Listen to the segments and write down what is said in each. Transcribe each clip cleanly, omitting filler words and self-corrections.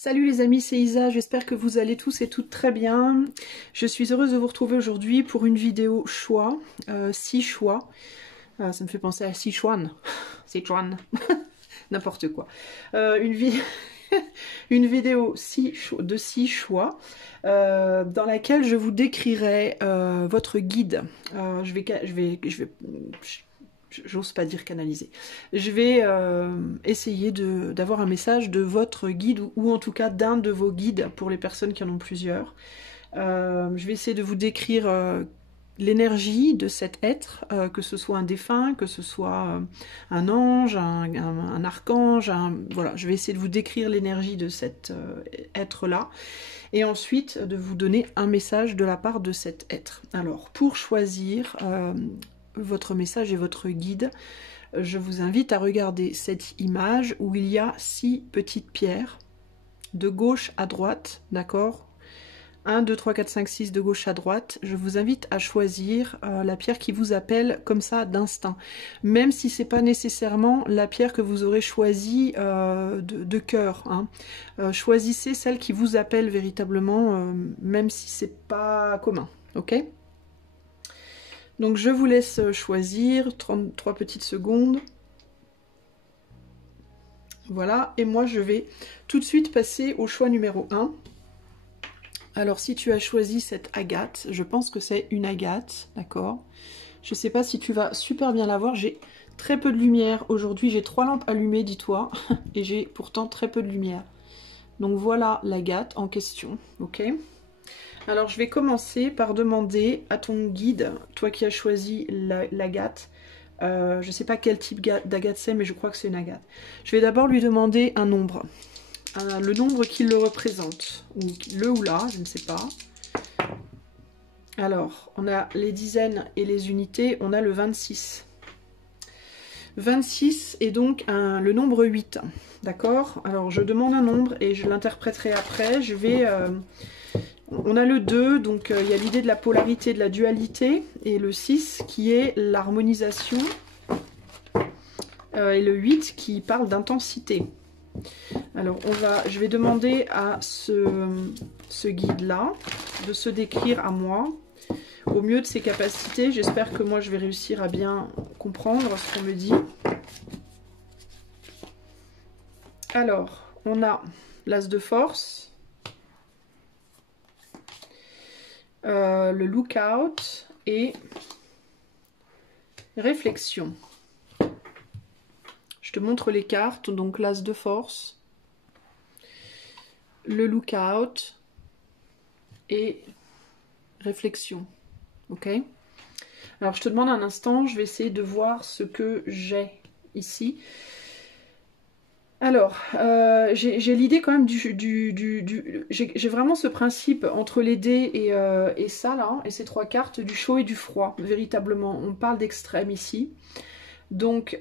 Salut les amis, c'est Isa, j'espère que vous allez tous et toutes très bien. Je suis heureuse de vous retrouver aujourd'hui pour une vidéo choix, 6 choix. Ça me fait penser à Sichuan, Sichuan, n'importe quoi. Une vidéo de 6 choix dans laquelle je vous décrirai votre guide. J'ose pas dire canaliser. Je vais essayer d'avoir un message de votre guide ou en tout cas d'un de vos guides pour les personnes qui en ont plusieurs. Je vais essayer de vous décrire l'énergie de cet être, que ce soit un défunt, que ce soit un ange, un archange, voilà, je vais essayer de vous décrire l'énergie de cet être-là et ensuite de vous donner un message de la part de cet être. Alors, pour choisir votre message et votre guide, je vous invite à regarder cette image où il y a 6 petites pierres de gauche à droite, d'accord ? 1, 2, 3, 4, 5, 6 de gauche à droite. Je vous invite à choisir la pierre qui vous appelle comme ça d'instinct. Même si c'est pas nécessairement la pierre que vous aurez choisie de cœur. Hein. Choisissez celle qui vous appelle véritablement, même si c'est pas commun. Ok ? Donc je vous laisse choisir, 33 petites secondes. Voilà, et moi je vais tout de suite passer au choix numéro 1. Alors si tu as choisi cette agate, je pense que c'est une agate, d'accord? Je sais pas si tu vas super bien la voir, j'ai très peu de lumière. Aujourd'hui j'ai 3 lampes allumées, dis-toi, et j'ai pourtant très peu de lumière. Donc voilà l'agate en question, ok? Alors je vais commencer par demander à ton guide, toi qui as choisi l'agate, je ne sais pas quel type d'agate c'est, mais je crois que c'est une agate. Je vais d'abord lui demander un nombre, le nombre qui le représente, ou le ou la, je ne sais pas. Alors, on a les dizaines et les unités, on a le 26. 26 est donc le nombre 8, d'accord? Alors je demande un nombre et je l'interpréterai après, je vais... on a le 2, donc il y a l'idée de la polarité, de la dualité, et le 6 qui est l'harmonisation, et le 8 qui parle d'intensité. Alors je vais demander à ce guide-là de se décrire à moi, au mieux de ses capacités. J'espère que moi je vais réussir à bien comprendre ce qu'on me dit. Alors, on a l'as de force, le lookout et réflexion. Je te montre les cartes, donc l'as de force, le lookout et réflexion. Ok? Alors je te demande un instant, je vais essayer de voir ce que j'ai ici. Alors, j'ai l'idée quand même j'ai vraiment ce principe entre les dés et ça là, et ces 3 cartes, du chaud et du froid, véritablement. On parle d'extrême ici. Donc,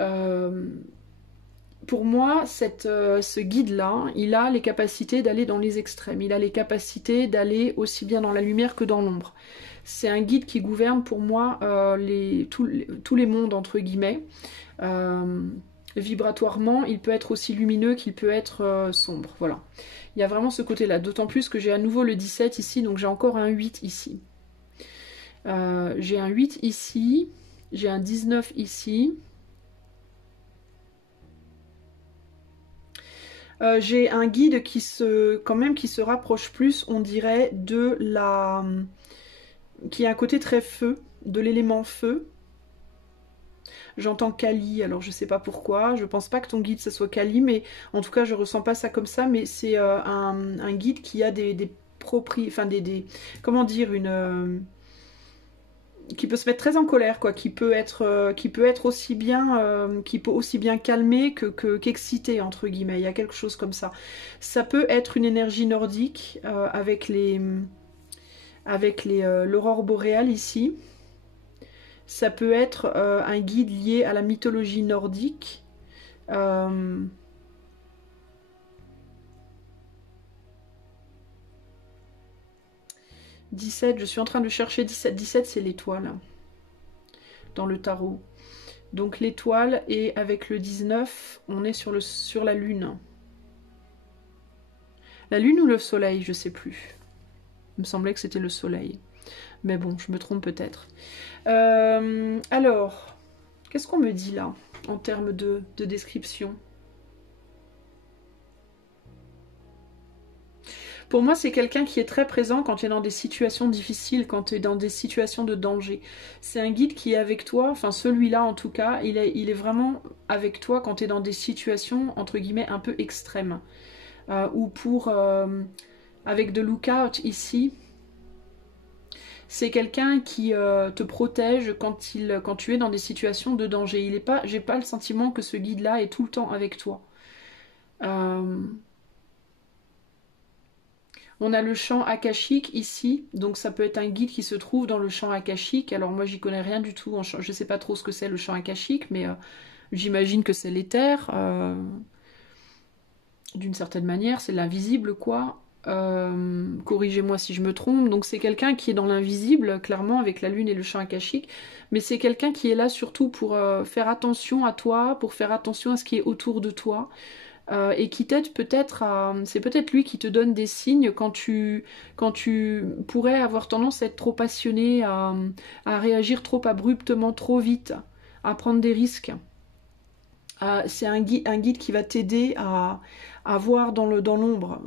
pour moi, ce guide-là, il a les capacités d'aller dans les extrêmes. Il a les capacités d'aller aussi bien dans la lumière que dans l'ombre. C'est un guide qui gouverne pour moi tous les mondes, entre guillemets. Vibratoirement, il peut être aussi lumineux qu'il peut être sombre. Voilà. Il y a vraiment ce côté-là. D'autant plus que j'ai à nouveau le 17 ici, donc j'ai encore un 8 ici. J'ai un 8 ici, j'ai un 19 ici. J'ai un guide qui se rapproche plus, on dirait, qui a un côté très feu, de l'élément feu. J'entends Kali, alors je sais pas pourquoi, je pense pas que ton guide ce soit Kali, mais en tout cas je ressens pas ça comme ça, mais c'est un guide qui a des propriétés, enfin comment dire, qui peut se mettre très en colère, quoi, qui peut être aussi bien, qui peut aussi bien calmer qu'exciter, entre guillemets. Il y a quelque chose comme ça. Ça peut être une énergie nordique avec l'aurore boréale ici. Ça peut être un guide lié à la mythologie nordique. 17, je suis en train de chercher 17. 17, c'est l'étoile dans le tarot. Donc l'étoile, et avec le 19, on est sur la lune. La lune ou le soleil, je sais plus. Il me semblait que c'était le soleil. Mais bon, je me trompe peut-être. Alors, qu'est-ce qu'on me dit là, en termes de description? Pour moi, c'est quelqu'un qui est très présent quand tu es dans des situations difficiles, quand tu es dans des situations de danger. C'est un guide qui est avec toi, enfin celui-là en tout cas, il est vraiment avec toi quand tu es dans des situations, entre guillemets, un peu extrêmes. Ou pour... avec de lookout ici, c'est quelqu'un qui te protège quand tu es dans des situations de danger. J'ai pas le sentiment que ce guide-là est tout le temps avec toi. On a le champ akashique ici, donc ça peut être un guide qui se trouve dans le champ akashique. Alors moi j'y connais rien du tout, je sais pas trop ce que c'est le champ akashique, mais j'imagine que c'est l'éther, d'une certaine manière, c'est l'invisible quoi. Corrigez-moi si je me trompe. Donc c'est quelqu'un qui est dans l'invisible, clairement, avec la lune et le champ akashique, mais c'est quelqu'un qui est là surtout pour faire attention à toi, pour faire attention à ce qui est autour de toi. Et qui t'aide peut-être à... C'est peut-être lui qui te donne des signes quand tu pourrais avoir tendance à être trop passionné, à réagir trop abruptement, trop vite, à prendre des risques. C'est un guide qui va t'aider à voir dans l'ombre,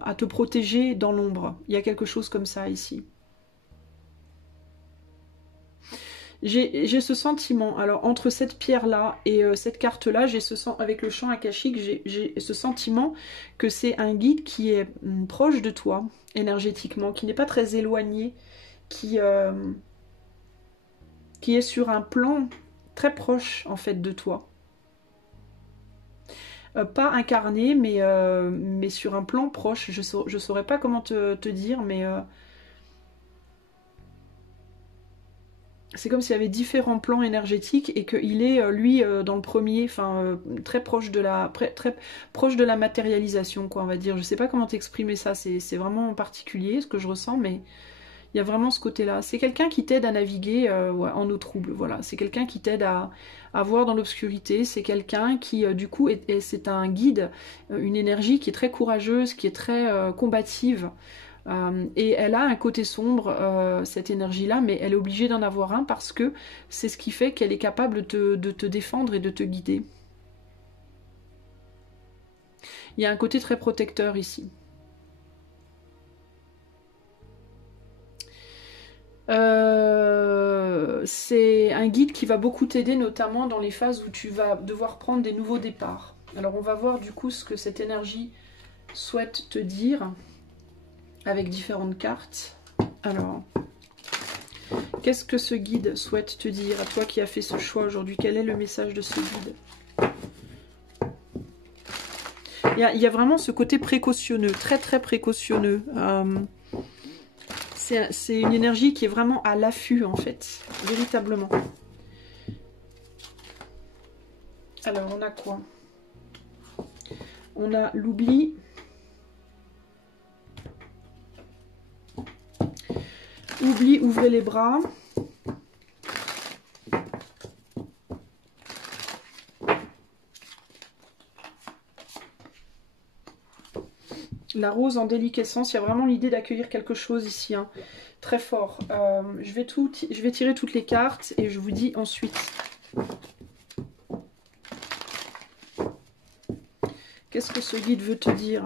à te protéger dans l'ombre. Il y a quelque chose comme ça ici. J'ai ce sentiment, alors entre cette pierre-là et cette carte-là, avec le champ akashique, j'ai ce sentiment que c'est un guide qui est proche de toi, énergétiquement, qui n'est pas très éloigné, qui est sur un plan très proche, en fait, de toi. Pas incarné, mais sur un plan proche. Je saurais pas comment te dire, mais... c'est comme s'il y avait différents plans énergétiques et qu'il est, lui, dans le premier, enfin, très proche de la matérialisation, quoi, on va dire. Je sais pas comment t'exprimer ça, c'est vraiment particulier ce que je ressens, mais il y a vraiment ce côté-là. C'est quelqu'un qui t'aide à naviguer en eau trouble, voilà. C'est quelqu'un qui t'aide à voir dans l'obscurité. C'est quelqu'un qui, du coup, c'est un guide, une énergie qui est très courageuse, qui est très combative. Et elle a un côté sombre, cette énergie-là, mais elle est obligée d'en avoir un parce que c'est ce qui fait qu'elle est capable de te défendre et de te guider. Il y a un côté très protecteur ici. C'est un guide qui va beaucoup t'aider, notamment dans les phases où tu vas devoir prendre des nouveaux départs. Alors on va voir du coup ce que cette énergie souhaite te dire avec différentes cartes. Alors, qu'est-ce que ce guide souhaite te dire à toi qui as fait ce choix aujourd'hui? Quel est le message de ce guide? Il y a vraiment ce côté précautionneux, très très précautionneux. C'est une énergie qui est vraiment à l'affût en fait, véritablement. Alors on a quoi? On a l'oubli. Oublie, ouvrez les bras. La rose en déliquescence, il y a vraiment l'idée d'accueillir quelque chose ici, hein, très fort. Je vais tirer toutes les cartes et je vous dis ensuite. Qu'est-ce que ce guide veut te dire?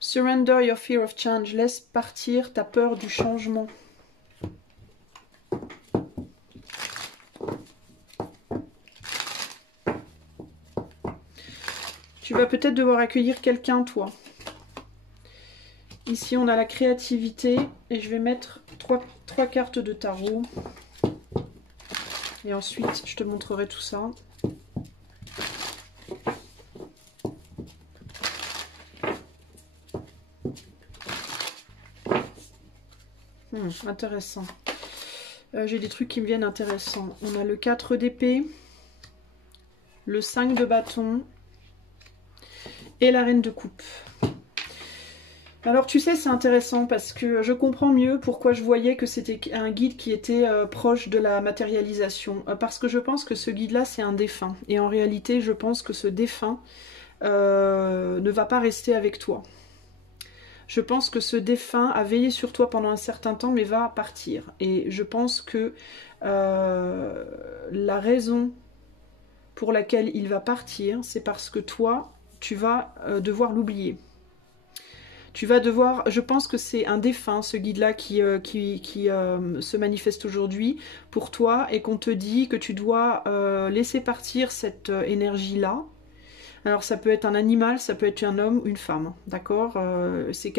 Surrender your fear of change. Laisse partir ta peur du changement. Tu vas peut-être devoir accueillir quelqu'un, toi. Ici, on a la créativité. Et je vais mettre trois cartes de tarot. Et ensuite, je te montrerai tout ça. Intéressant. J'ai des trucs qui me viennent intéressants. On a le 4 d'épée, le 5 de bâton et la reine de coupe. Alors tu sais, c'est intéressant parce que je comprends mieux pourquoi je voyais que c'était un guide qui était proche de la matérialisation. Parce que je pense que ce guide-là, c'est un défunt. Et en réalité, je pense que ce défunt ne va pas rester avec toi. Je pense que ce défunt a veillé sur toi pendant un certain temps, mais va partir. Et je pense que la raison pour laquelle il va partir, c'est parce que toi, tu vas devoir l'oublier. Tu vas devoir, je pense que c'est un défunt, ce guide-là, qui se manifeste aujourd'hui pour toi, et qu'on te dit que tu dois laisser partir cette énergie-là. Alors ça peut être un animal, ça peut être un homme ou une femme, d'accord, c'est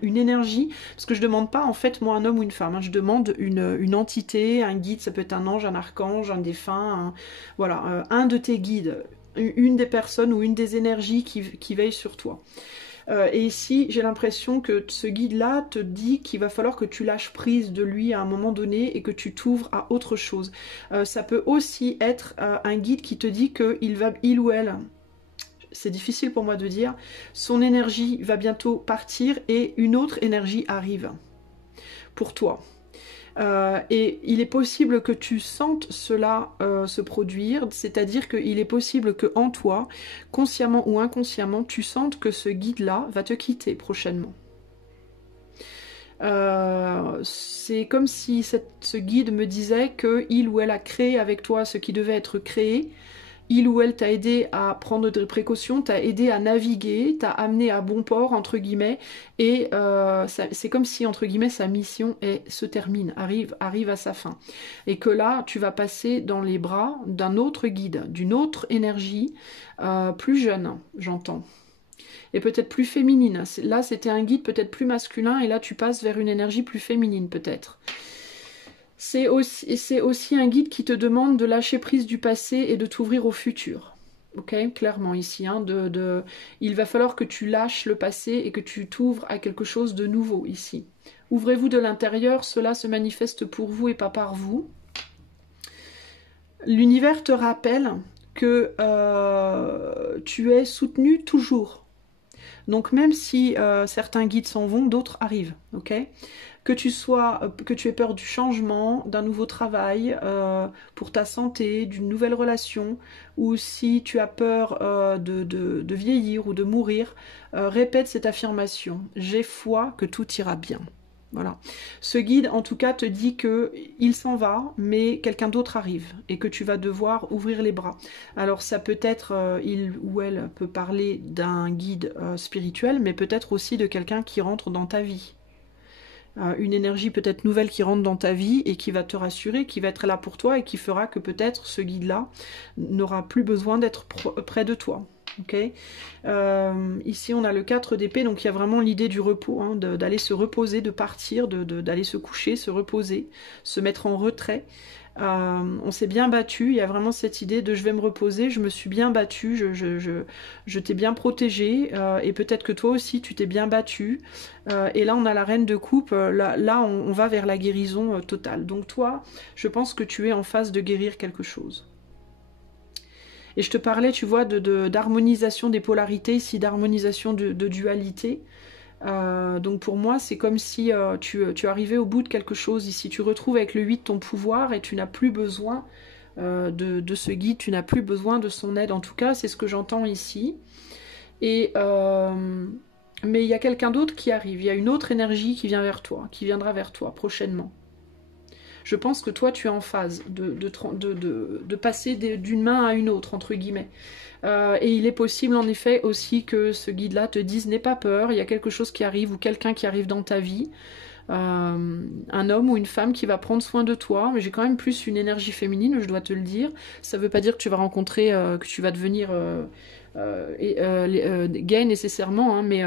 une énergie, parce que je demande pas en fait moi un homme ou une femme, hein, je demande une entité, un guide, ça peut être un ange, un archange, un défunt, voilà, un de tes guides, une des personnes ou une des énergies qui veille sur toi. Et ici, j'ai l'impression que ce guide-là te dit qu'il va falloir que tu lâches prise de lui à un moment donné et que tu t'ouvres à autre chose. Ça peut aussi être un guide qui te dit qu'il ou elle, c'est difficile pour moi de dire, son énergie va bientôt partir et une autre énergie arrive pour toi. Et il est possible que tu sentes cela se produire, c'est-à-dire qu'il est possible que en toi, consciemment ou inconsciemment, tu sentes que ce guide-là va te quitter prochainement. C'est comme si ce guide me disait qu'il ou elle a créé avec toi ce qui devait être créé. Il ou elle t'a aidé à prendre des précautions, t'a aidé à naviguer, t'a amené à bon port, entre guillemets, et c'est comme si, entre guillemets, sa mission se termine, arrive à sa fin. Et que là, tu vas passer dans les bras d'un autre guide, d'une autre énergie, plus jeune, j'entends. Et peut-être plus féminine. Là, c'était un guide peut-être plus masculin, et là, tu passes vers une énergie plus féminine, peut-être. C'est aussi un guide qui te demande de lâcher prise du passé et de t'ouvrir au futur. Ok, clairement ici. Hein, il va falloir que tu lâches le passé et que tu t'ouvres à quelque chose de nouveau ici. Ouvrez-vous de l'intérieur, cela se manifeste pour vous et pas par vous. L'univers te rappelle que tu es soutenu toujours. Donc même si certains guides s'en vont, d'autres arrivent. Ok ? Que tu aies peur du changement, d'un nouveau travail, pour ta santé, d'une nouvelle relation, ou si tu as peur de vieillir ou de mourir, répète cette affirmation. J'ai foi que tout ira bien. Voilà. Ce guide, en tout cas, te dit qu'il s'en va, mais quelqu'un d'autre arrive et que tu vas devoir ouvrir les bras. Alors ça peut être, il ou elle peut parler d'un guide spirituel, mais peut-être aussi de quelqu'un qui rentre dans ta vie. Une énergie peut-être nouvelle qui rentre dans ta vie et qui va te rassurer, qui va être là pour toi et qui fera que peut-être ce guide-là n'aura plus besoin d'être près de toi. Okay. Ici on a le 4 d'épée, donc il y a vraiment l'idée du repos, hein, d'aller se reposer, de partir, d'aller se coucher, se reposer, se mettre en retrait. On s'est bien battu, il y a vraiment cette idée de je vais me reposer, je me suis bien battue, je t'ai bien protégée, et peut-être que toi aussi tu t'es bien battu, et là on a la reine de coupe, là on va vers la guérison totale. Donc toi, je pense que tu es en phase de guérir quelque chose. Et je te parlais, tu vois, d'harmonisation des polarités, ici d'harmonisation de dualité. Donc pour moi, c'est comme si tu arrivais au bout de quelque chose. Ici, tu retrouves avec le 8 ton pouvoir et tu n'as plus besoin de ce guide, tu n'as plus besoin de son aide. En tout cas, c'est ce que j'entends ici. Et mais il y a quelqu'un d'autre qui arrive. Il y a une autre énergie qui vient vers toi, qui viendra vers toi prochainement. Je pense que toi, tu es en phase de passer d'une main à une autre, entre guillemets. Et il est possible, en effet, aussi que ce guide-là te dise « N'aie pas peur, il y a quelque chose qui arrive ou quelqu'un qui arrive dans ta vie. » Un homme ou une femme qui va prendre soin de toi. Mais j'ai quand même plus une énergie féminine, je dois te le dire. Ça ne veut pas dire que tu vas rencontrer, que tu vas devenir... gay nécessairement, hein, mais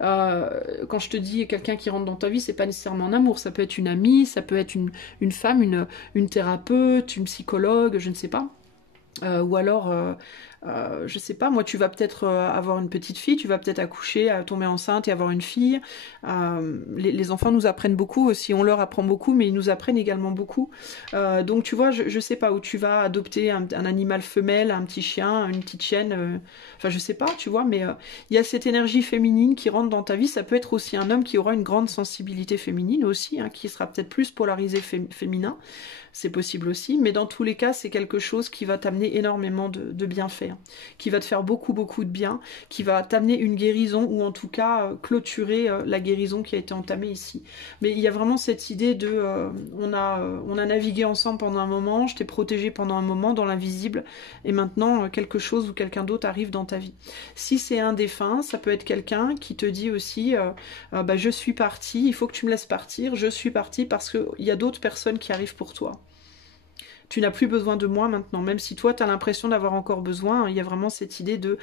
quand je te dis quelqu'un qui rentre dans ta vie, c'est pas nécessairement un amour, ça peut être une amie, ça peut être une femme, une thérapeute, une psychologue, je ne sais pas. Ou alors, je sais pas, moi tu vas peut-être avoir une petite fille, tu vas peut-être accoucher, tomber enceinte et avoir une fille. Les enfants nous apprennent beaucoup aussi, on leur apprend beaucoup, mais ils nous apprennent également beaucoup. Donc tu vois, je sais pas, où tu vas adopter un animal femelle, un petit chien, une petite chienne, enfin je sais pas, tu vois, mais il y a cette énergie féminine qui rentre dans ta vie. Ça peut être aussi un homme qui aura une grande sensibilité féminine aussi, hein, qui sera peut-être plus polarisé féminin. C'est possible aussi, mais dans tous les cas, c'est quelque chose qui va t'amener énormément de bienfaits. hein, qui va te faire beaucoup de bien, qui va t'amener une guérison, ou en tout cas clôturer la guérison qui a été entamée ici. Mais il y a vraiment cette idée de on a navigué ensemble pendant un moment, je t'ai protégé pendant un moment dans l'invisible, et maintenant quelque chose ou quelqu'un d'autre arrive dans ta vie. Si c'est un défunt, ça peut être quelqu'un qui te dit aussi bah, je suis parti, il faut que tu me laisses partir, je suis parti parce qu'il y a d'autres personnes qui arrivent pour toi. Tu n'as plus besoin de moi maintenant, même si toi tu as l'impression d'avoir encore besoin, il y a vraiment cette idée de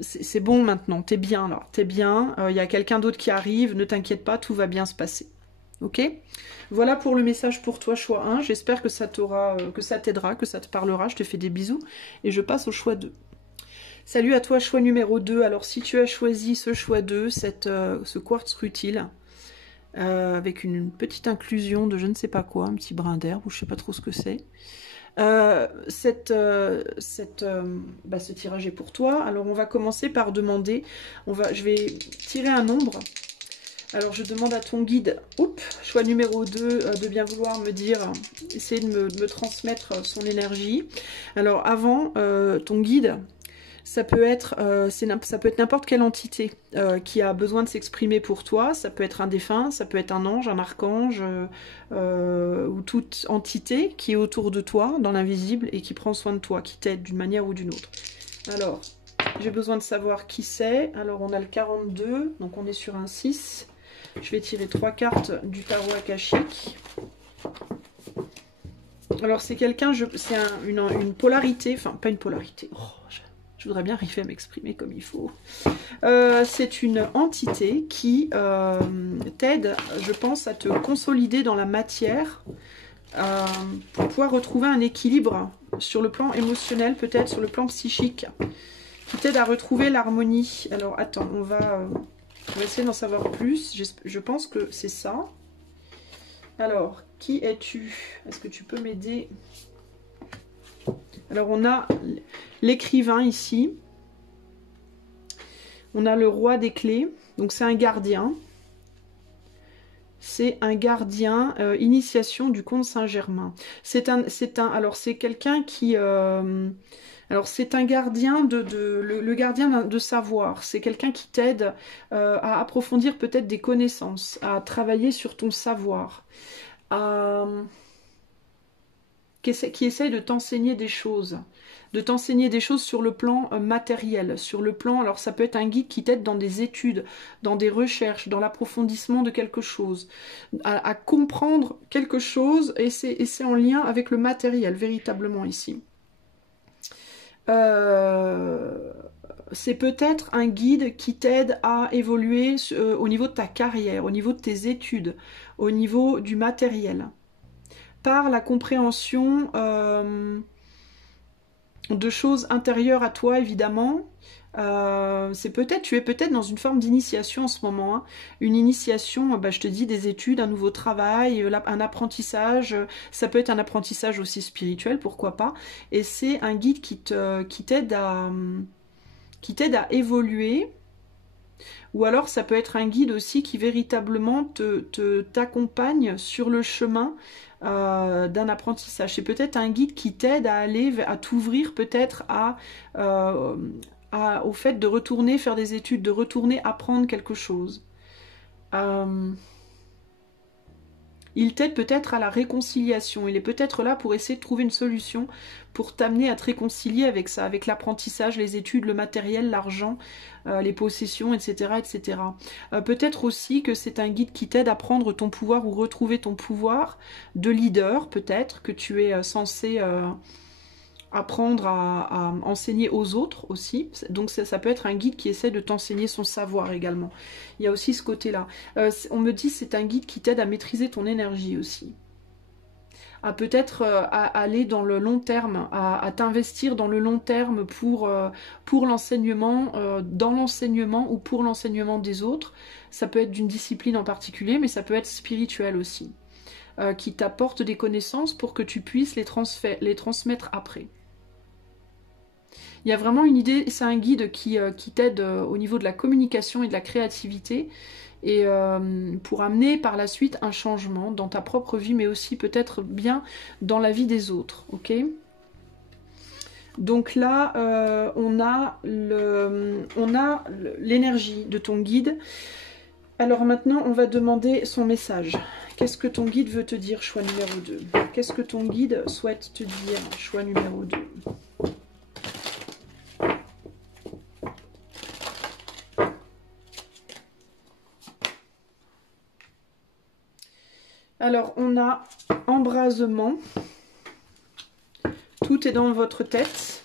c'est bon maintenant, t'es bien là, t'es bien, il y a quelqu'un d'autre qui arrive, ne t'inquiète pas, tout va bien se passer. Ok? Voilà pour le message pour toi, choix 1. J'espère que ça t'aidera, que ça te parlera. Je te fais des bisous et je passe au choix 2. Salut à toi, choix numéro 2. Alors si tu as choisi ce choix 2, ce quartz rutile, avec une petite inclusion de je ne sais pas quoi, un petit brin d'herbe, ou je sais pas trop ce que c'est. Ce tirage est pour toi. Alors on va commencer par demander, je vais tirer un nombre. Alors je demande à ton guide, choix numéro 2, de bien vouloir me dire, essayer de me transmettre son énergie. Alors avant, ton guide, ça peut être n'importe quelle entité qui a besoin de s'exprimer pour toi. Ça peut être un défunt, ça peut être un ange, un archange, ou toute entité qui est autour de toi, dans l'invisible, et qui prend soin de toi, qui t'aide d'une manière ou d'une autre. Alors, j'ai besoin de savoir qui c'est. Alors, on a le 42, donc on est sur un 6. Je vais tirer 3 cartes du tarot akashique. Alors, c'est quelqu'un, c'est une polarité, enfin, pas une polarité. Je voudrais bien arriver à m'exprimer comme il faut. C'est une entité qui t'aide, je pense, à te consolider dans la matière pour pouvoir retrouver un équilibre sur le plan émotionnel, peut-être sur le plan psychique, qui t'aide à retrouver l'harmonie. Alors, attends, on va essayer d'en savoir plus. Je pense que c'est ça. Alors, qui es-tu? Est-ce que tu peux m'aider? Alors, on a l'écrivain ici. On a le roi des clés. Donc, c'est un gardien. C'est un gardien, initiation du comte Saint-Germain. Alors, c'est quelqu'un qui... alors, c'est un gardien le gardien de savoir. C'est quelqu'un qui t'aide à approfondir peut-être des connaissances, à travailler sur ton savoir, qui essaye de t'enseigner des choses. Sur le plan matériel, sur le plan... Alors, ça peut être un guide qui t'aide dans des études, dans des recherches, dans l'approfondissement de quelque chose, à comprendre quelque chose, et c'est en lien avec le matériel, véritablement, ici. C'est peut-être un guide qui t'aide à évoluer au niveau de ta carrière, au niveau de tes études, au niveau du matériel, par la compréhension de choses intérieures à toi, évidemment. Tu es peut-être dans une forme d'initiation en ce moment, hein. Une initiation, je te dis, des études, un nouveau travail, un apprentissage. Ça peut être un apprentissage aussi spirituel, pourquoi pas. Et c'est un guide qui t'aide à évoluer. Ou alors ça peut être un guide aussi qui véritablement t'accompagne sur le chemin d'un apprentissage. C'est peut-être un guide qui t'aide à t'ouvrir peut-être au fait de retourner faire des études, de retourner apprendre quelque chose. Il t'aide peut-être à la réconciliation. Il est peut-être là pour essayer de trouver une solution pour t'amener à te réconcilier avec ça, avec l'apprentissage, les études, le matériel, l'argent, les possessions, etc. etc. Peut-être aussi que c'est un guide qui t'aide à prendre ton pouvoir ou retrouver ton pouvoir de leader, peut-être, que tu es censé apprendre à enseigner aux autres aussi. Donc ça peut être un guide qui essaie de t'enseigner son savoir également. Il y a aussi ce côté-là. On me dit que c'est un guide qui t'aide à maîtriser ton énergie aussi. À peut-être à aller dans le long terme, à t'investir dans le long terme pour l'enseignement, dans l'enseignement ou pour l'enseignement des autres. Ça peut être d'une discipline en particulier, mais ça peut être spirituel aussi. Qui t'apporte des connaissances pour que tu puisses les transmettre après. Il y a vraiment une idée, c'est un guide qui t'aide au niveau de la communication et de la créativité, et pour amener par la suite un changement dans ta propre vie, mais aussi peut-être bien dans la vie des autres, ok ? Donc là, on a l'énergie de ton guide. Alors maintenant, on va demander son message. Qu'est-ce que ton guide veut te dire, choix numéro 2? Qu'est-ce que ton guide souhaite te dire, choix numéro 2? Alors, on a embrasement. Tout est dans votre tête.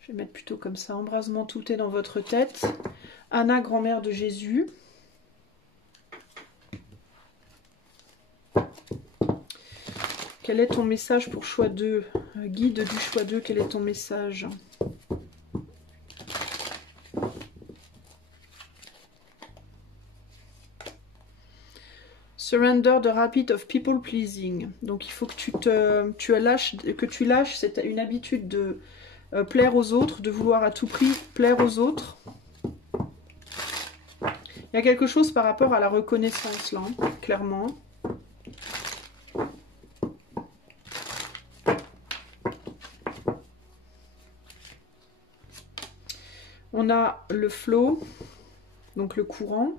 Je vais mettre plutôt comme ça. Embrasement, tout est dans votre tête. Anna, grand-mère de Jésus. Quel est ton message pour choix 2? Guide du choix 2, quel est ton message? Surrender the habit of people pleasing. Donc il faut que tu lâches c'est une habitude de plaire aux autres, de vouloir à tout prix plaire aux autres. Il y a quelque chose par rapport à la reconnaissance là, clairement. On a le flow, donc le courant.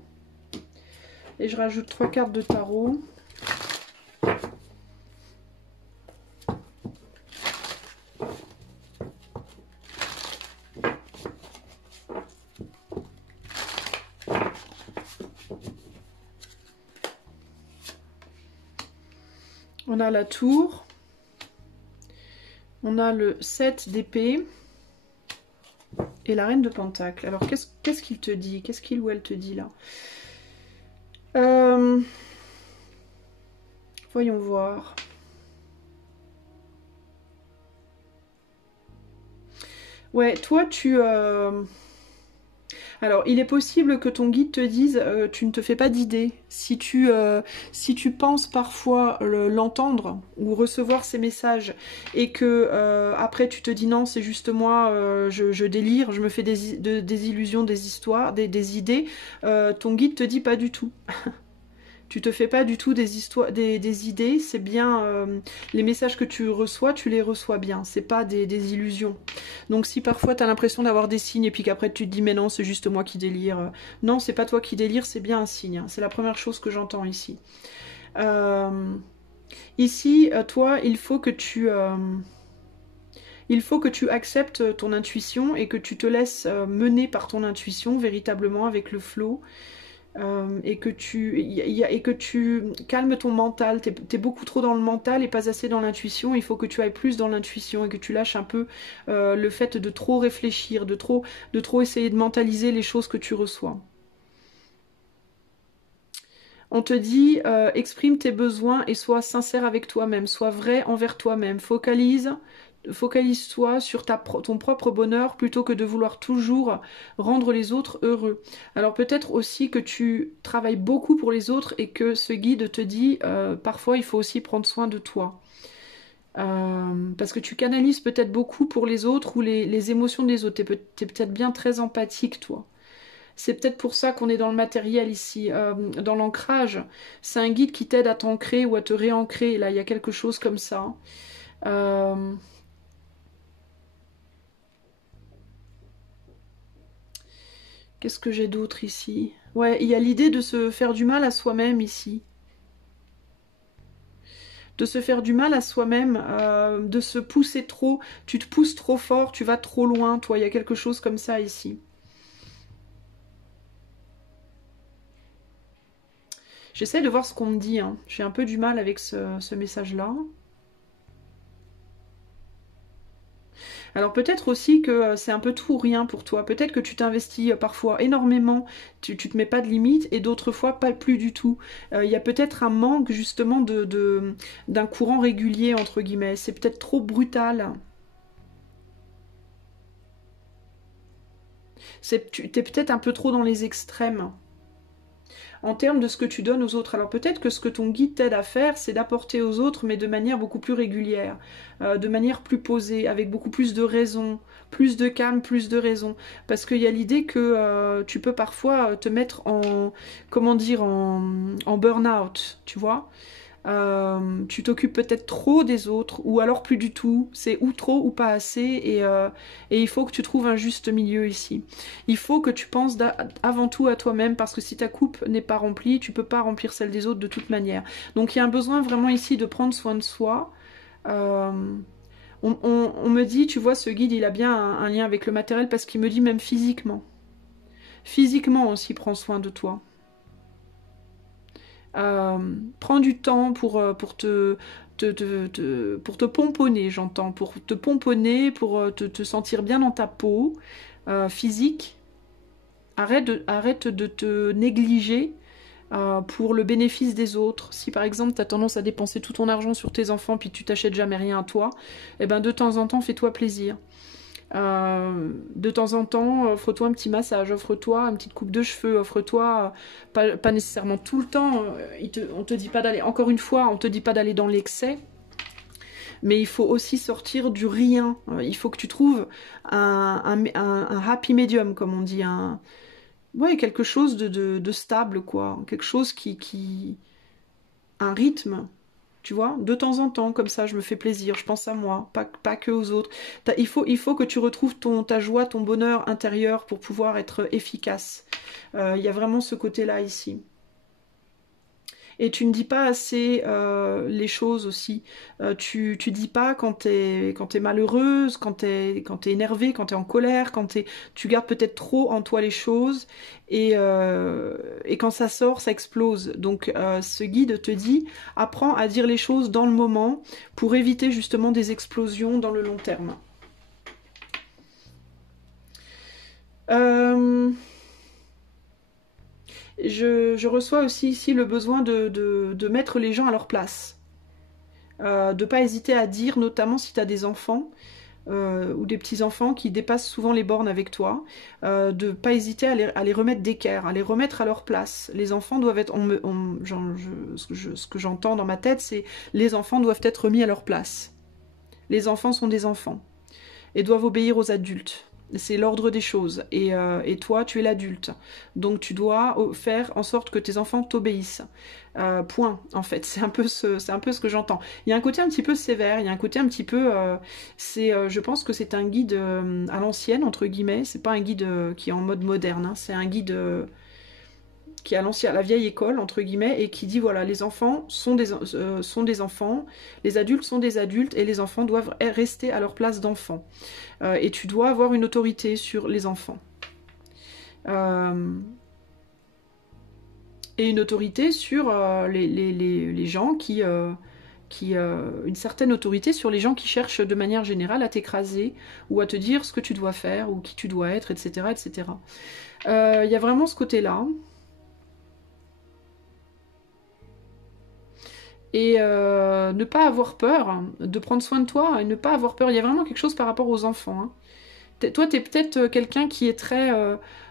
Et je rajoute 3 cartes de tarot. On a la tour. On a le 7 d'épée. Et la reine de pentacle. Alors, qu'est-ce qu'il te dit? Qu'est-ce qu'il ou elle te dit là? Voyons voir. Ouais, toi, alors, il est possible que ton guide te dise tu ne te fais pas d'idée. Si tu penses parfois l'entendre ou recevoir ces messages et que après tu te dis non, c'est juste moi, je délire, je me fais des illusions, des histoires, des idées, ton guide te dit pas du tout. Tu te fais pas du tout des histoires, des idées, c'est bien les messages que tu les reçois bien, c'est pas des illusions. Donc si parfois tu as l'impression d'avoir des signes et puis qu'après tu te dis mais non, c'est juste moi qui délire. Non, c'est pas toi qui délire, c'est bien un signe. Hein. C'est la première chose que j'entends ici. Ici, toi, il faut que tu acceptes ton intuition et que tu te laisses mener par ton intuition véritablement avec le flow. Et que tu calmes ton mental, t'es beaucoup trop dans le mental et pas assez dans l'intuition, il faut que tu ailles plus dans l'intuition et que tu lâches un peu le fait de trop réfléchir, de trop essayer de mentaliser les choses que tu reçois. On te dit, exprime tes besoins et sois sincère avec toi-même, sois vrai envers toi-même, focalise-toi sur ton propre bonheur plutôt que de vouloir toujours rendre les autres heureux. Alors peut-être aussi que tu travailles beaucoup pour les autres et que ce guide te dit parfois il faut aussi prendre soin de toi. Parce que tu canalises peut-être beaucoup pour les autres ou les émotions des autres. T'es peut-être bien très empathique toi. C'est peut-être pour ça qu'on est dans le matériel ici, dans l'ancrage. C'est un guide qui t'aide à t'ancrer ou à te réancrer. Là, il y a quelque chose comme ça. Qu'est-ce que j'ai d'autre ici? Ouais, il y a l'idée de se faire du mal à soi-même ici. De se faire du mal à soi-même, de se pousser trop. Tu te pousses trop fort, tu vas trop loin, toi. Il y a quelque chose comme ça ici. J'essaie de voir ce qu'on me dit. Hein. J'ai un peu du mal avec ce message-là. Alors peut-être aussi que c'est un peu tout ou rien pour toi. Peut-être que tu t'investis parfois énormément, tu te mets pas de limite, et d'autres fois pas plus du tout. Il y a peut-être un manque justement d'un courant régulier, entre guillemets. C'est peut-être trop brutal. Tu es peut-être un peu trop dans les extrêmes. en termes de ce que tu donnes aux autres. Alors peut-être que ce que ton guide t'aide à faire, c'est d'apporter aux autres, mais de manière beaucoup plus régulière, de manière plus posée, avec beaucoup plus de raison, plus de calme, plus de raison. Parce qu'il y a l'idée que tu peux parfois te mettre en, comment dire, en burn-out, tu vois. Tu t'occupes peut-être trop des autres, ou alors plus du tout, c'est ou trop ou pas assez, et il faut que tu trouves un juste milieu ici. Il faut que tu penses avant tout à toi-même, parce que si ta coupe n'est pas remplie, tu peux pas remplir celle des autres de toute manière. Donc il y a un besoin vraiment ici de prendre soin de soi. On me dit, tu vois, ce guide, il a bien un lien avec le matériel, parce qu'il me dit même physiquement. Physiquement aussi, prends soin de toi. Prends du temps pour te pomponner, j'entends, pour te pomponner, pour te sentir bien dans ta peau physique. Arrête de te négliger pour le bénéfice des autres. Si par exemple tu as tendance à dépenser tout ton argent sur tes enfants puis tu t'achètes jamais rien à toi, eh ben de temps en temps fais-toi plaisir. De temps en temps, offre-toi un petit massage, offre-toi une petite coupe de cheveux, offre-toi, pas nécessairement tout le temps, on te dit pas d'aller, encore une fois, on te dit pas d'aller dans l'excès, mais il faut aussi sortir du rien. Il faut que tu trouves un happy medium, comme on dit, ouais, quelque chose de stable, quoi, quelque chose un rythme. Tu vois, de temps en temps, comme ça, je me fais plaisir, je pense à moi, pas que aux autres. Il faut que tu retrouves ta joie, ton bonheur intérieur pour pouvoir être efficace. Il y a vraiment ce côté-là ici. Et tu ne dis pas assez les choses aussi. Tu dis pas quand t'es malheureuse, quand t'es énervée, quand t'es en colère, tu gardes peut-être trop en toi les choses et quand ça sort, ça explose. Donc ce guide te dit, apprends à dire les choses dans le moment pour éviter justement des explosions dans le long terme. Je reçois aussi ici le besoin de mettre les gens à leur place. De ne pas hésiter à dire, notamment si tu as des enfants ou des petits-enfants qui dépassent souvent les bornes avec toi, de ne pas hésiter à les remettre d'équerre, à les remettre à leur place. Les enfants doivent être... ce que j'entends dans ma tête, c'est les enfants doivent être mis à leur place. Les enfants sont des enfants et doivent obéir aux adultes. C'est l'ordre des choses. Et toi, tu es l'adulte. Donc tu dois faire en sorte que tes enfants t'obéissent. Point, en fait. C'est un peu ce que j'entends. Il y a un côté un petit peu sévère, il y a un côté un petit peu... je pense que c'est un guide à l'ancienne, entre guillemets. C'est pas un guide qui est en mode moderne. Hein. C'est un guide... qui est à la vieille école, entre guillemets, et qui dit, voilà, les enfants sont des enfants, les adultes sont des adultes, et les enfants doivent rester à leur place d'enfants. Et tu dois avoir une autorité sur les enfants. Et une autorité sur les gens une certaine autorité sur les gens qui cherchent de manière générale à t'écraser, ou à te dire ce que tu dois faire, ou qui tu dois être, etc. etc. Il y a vraiment ce côté-là. Et ne pas avoir peur de prendre soin de toi et ne pas avoir peur. Il y a vraiment quelque chose par rapport aux enfants. Hein. Toi, tu es peut-être quelqu'un qui est très...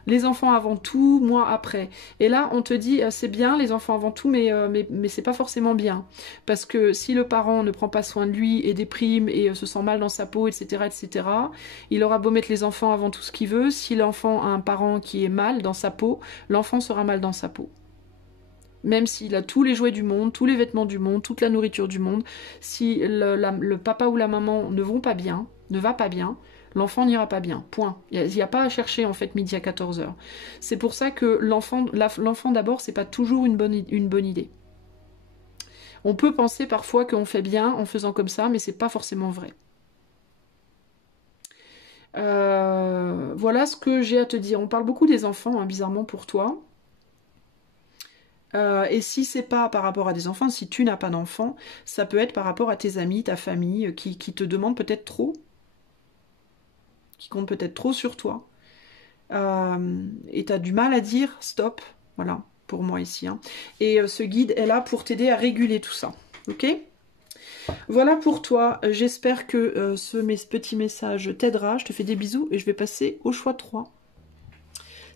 les enfants avant tout, moi après. Et là, on te dit, c'est bien les enfants avant tout, mais c'est pas forcément bien. Parce que si le parent ne prend pas soin de lui et déprime et se sent mal dans sa peau, etc., etc., il aura beau mettre les enfants avant tout ce qu'il veut. Si l'enfant a un parent qui est mal dans sa peau, l'enfant sera mal dans sa peau. Même s'il a tous les jouets du monde, tous les vêtements du monde, toute la nourriture du monde, si le papa ou la maman ne va pas bien, l'enfant n'ira pas bien. Point. Il n'y a pas à chercher en fait midi à 14h. C'est pour ça que l'enfant d'abord, c'est pas toujours une bonne idée. On peut penser parfois qu'on fait bien en faisant comme ça, mais c'est pas forcément vrai. Voilà ce que j'ai à te dire. On parle beaucoup des enfants, hein, bizarrement pour toi. Et si c'est pas par rapport à des enfants, si tu n'as pas d'enfants, ça peut être par rapport à tes amis, ta famille, qui te demandent peut-être trop, qui comptent peut-être trop sur toi. Et tu as du mal à dire stop, voilà, pour moi ici. Hein. Et ce guide est là pour t'aider à réguler tout ça, ok ? Voilà pour toi, j'espère que ce petit message t'aidera. Je te fais des bisous et je vais passer au choix 3.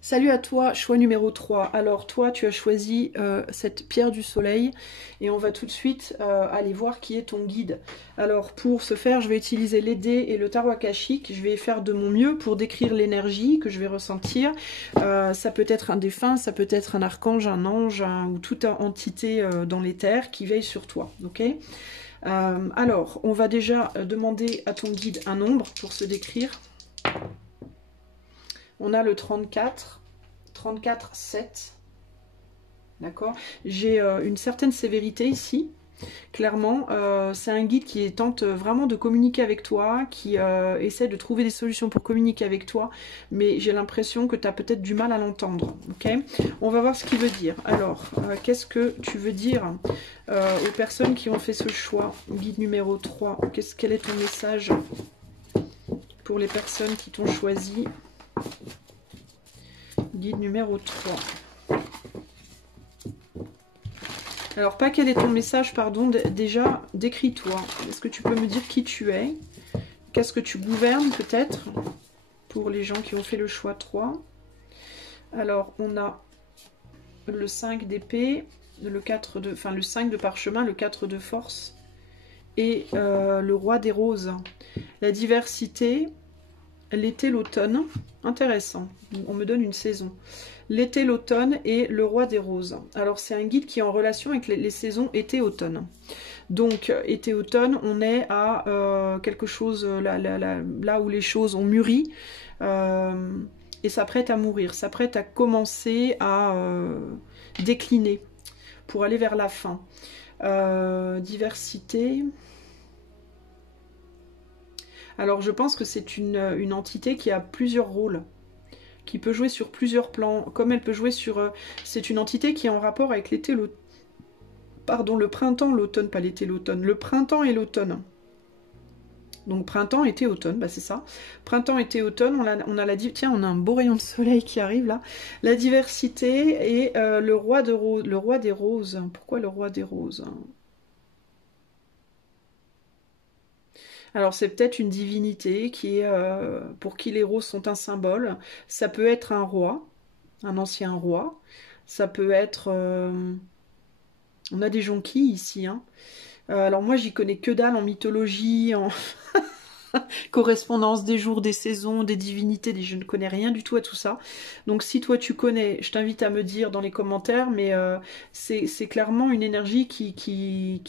Salut à toi, choix numéro 3. Alors toi, tu as choisi cette pierre du soleil et on va tout de suite aller voir qui est ton guide. Alors pour ce faire, je vais utiliser les dés et le tarot akashique. Je vais faire de mon mieux pour décrire l'énergie que je vais ressentir. Ça peut être un défunt, ça peut être un archange, un ange ou toute entité dans l'éther qui veille sur toi. Ok. Alors, on va déjà demander à ton guide un nombre pour se décrire. On a le 34, 34, 7. D'accord. J'ai une certaine sévérité ici. Clairement, c'est un guide qui tente vraiment de communiquer avec toi, qui essaie de trouver des solutions pour communiquer avec toi, mais j'ai l'impression que tu as peut-être du mal à l'entendre. Ok. On va voir ce qu'il veut dire. Alors, qu'est-ce que tu veux dire aux personnes qui ont fait ce choix? Guide numéro 3, quel est ton message pour les personnes qui t'ont choisi? Guide numéro 3. Alors, pas quel est ton message, pardon, déjà, décris-toi. Est-ce que tu peux me dire qui tu es? Qu'est-ce que tu gouvernes, peut-être, pour les gens qui ont fait le choix 3? Alors, on a le 5 d'épée, le 4 de... Enfin, le 5 de parchemin, le 4 de force et le roi des roses. La diversité... L'été, l'automne, intéressant, on me donne une saison. L'été, l'automne et le roi des roses. Alors c'est un guide qui est en relation avec les saisons été-automne. Donc été-automne, on est à quelque chose, là où les choses ont mûri et s'apprête à mourir, s'apprête à commencer à décliner pour aller vers la fin. Diversité... Alors je pense que c'est une entité qui a plusieurs rôles, qui peut jouer sur plusieurs plans, comme elle peut jouer sur... c'est une entité qui est en rapport avec l'été, pardon, le printemps, l'automne, pas l'été, l'automne, le printemps et l'automne. Donc printemps, été, automne, bah c'est ça. Printemps, été, automne, on a la... Tiens, on a un beau rayon de soleil qui arrive là. La diversité et le roi des roses. Pourquoi le roi des roses ? Alors c'est peut-être une divinité qui est, pour qui les roses sont un symbole. Ça peut être un roi, un ancien roi. Ça peut être... on a des jonquilles ici. Hein. Alors moi j'y connais que dalle en mythologie, en correspondance des jours, des saisons, des divinités. Je ne connais rien du tout à tout ça. Donc si toi tu connais, je t'invite à me dire dans les commentaires. Mais c'est clairement une énergie qui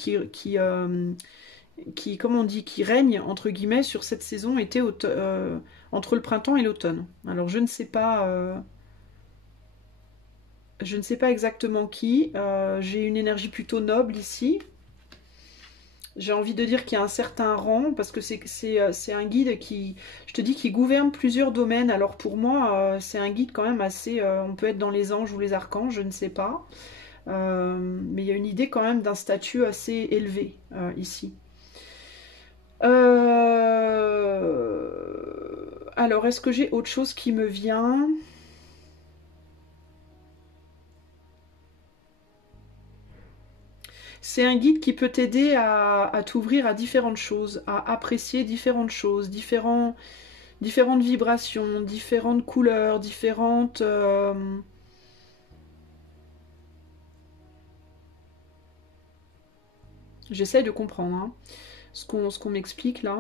comment on dit, qui règne, entre guillemets, sur cette saison entre le printemps et l'automne. Alors, je ne sais pas exactement qui. J'ai une énergie plutôt noble ici. J'ai envie de dire qu'il y a un certain rang, parce que c'est un guide qui, je te dis, qui gouverne plusieurs domaines. Alors, pour moi, c'est un guide quand même assez... on peut être dans les anges ou les archanges, je ne sais pas. Mais il y a une idée quand même d'un statut assez élevé ici. Alors, est-ce que j'ai autre chose qui me vient? C'est un guide qui peut t'aider à t'ouvrir à différentes choses, à apprécier différentes choses, différentes vibrations, différentes couleurs, différentes... J'essaye de comprendre hein, ce qu'on m'explique là.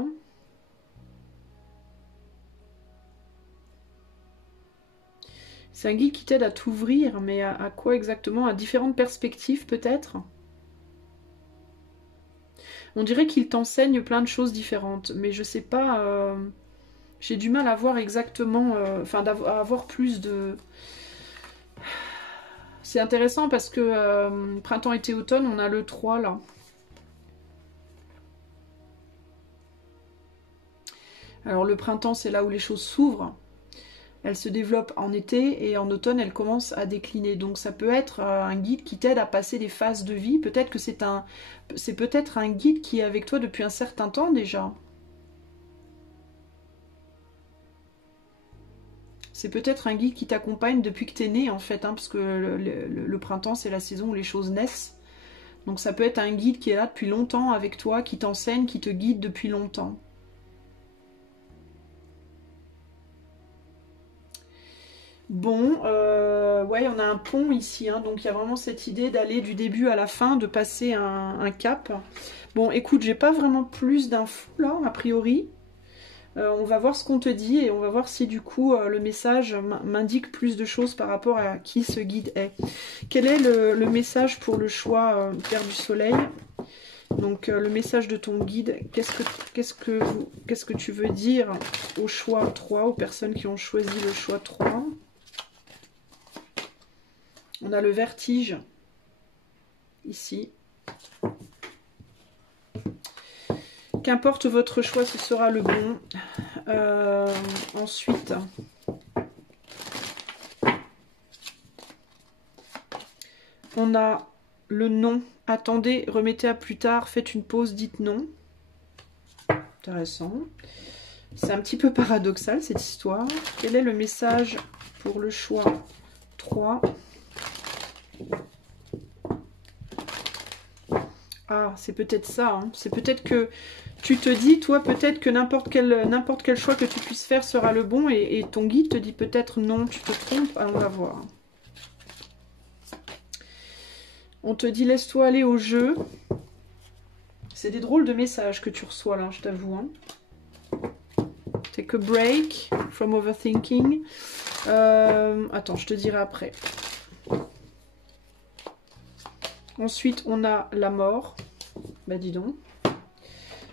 C'est un guide qui t'aide à t'ouvrir, mais à quoi exactement? À différentes perspectives peut-être? On dirait qu'il t'enseigne plein de choses différentes, mais je sais pas... j'ai du mal à voir exactement... Enfin, à avoir plus de... C'est intéressant parce que printemps, été, automne, on a le 3 là. Alors le printemps, c'est là où les choses s'ouvrent. Elle se développe en été et en automne, elle commence à décliner. Donc ça peut être un guide qui t'aide à passer des phases de vie. Peut-être que c'est peut-être un guide qui est avec toi depuis un certain temps déjà. C'est peut-être un guide qui t'accompagne depuis que tu es né en fait, hein, parce que le printemps, c'est la saison où les choses naissent. Donc ça peut être un guide qui est là depuis longtemps avec toi, qui t'enseigne, qui te guide depuis longtemps. Bon, ouais, on a un pont ici, hein, donc il y a vraiment cette idée d'aller du début à la fin, de passer un cap. Bon, écoute, j'ai pas vraiment plus d'infos là, a priori. On va voir ce qu'on te dit et on va voir si du coup le message m'indique plus de choses par rapport à qui ce guide est. Quel est le message pour le choix Pierre du Soleil? Donc le message de ton guide, qu'est-ce que tu veux dire au choix 3, aux personnes qui ont choisi le choix 3? On a le vertige ici. Qu'importe votre choix, ce sera le bon. Ensuite, on a le non. Attendez, remettez à plus tard, faites une pause, dites non. Intéressant. C'est un petit peu paradoxal cette histoire. Quel est le message pour le choix 3? Ah, c'est peut-être ça. Hein. C'est peut-être que tu te dis, toi, peut-être que n'importe quel choix que tu puisses faire sera le bon et ton guide te dit peut-être non, tu te trompes. Allons, on va voir. On te dit laisse-toi aller au jeu. C'est des drôles de messages que tu reçois là, je t'avoue. Hein. Take a break from overthinking. Attends, je te dirai après. Ensuite, on a la mort. Bah dis donc.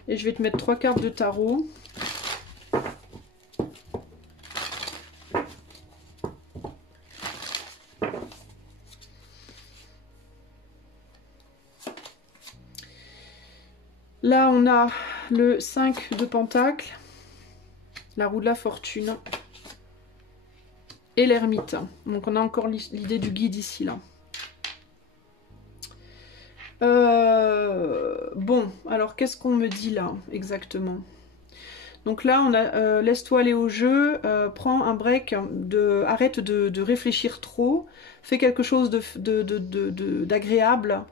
Et je vais te mettre 3 cartes de tarot. Là, on a le 5 de Pentacle, la roue de la fortune et l'ermite. Donc, on a encore l'idée du guide ici, là. Bon, alors qu'est-ce qu'on me dit là exactement? Donc là, on a laisse-toi aller au jeu, prends un break, arrête de réfléchir trop, fais quelque chose d'agréable.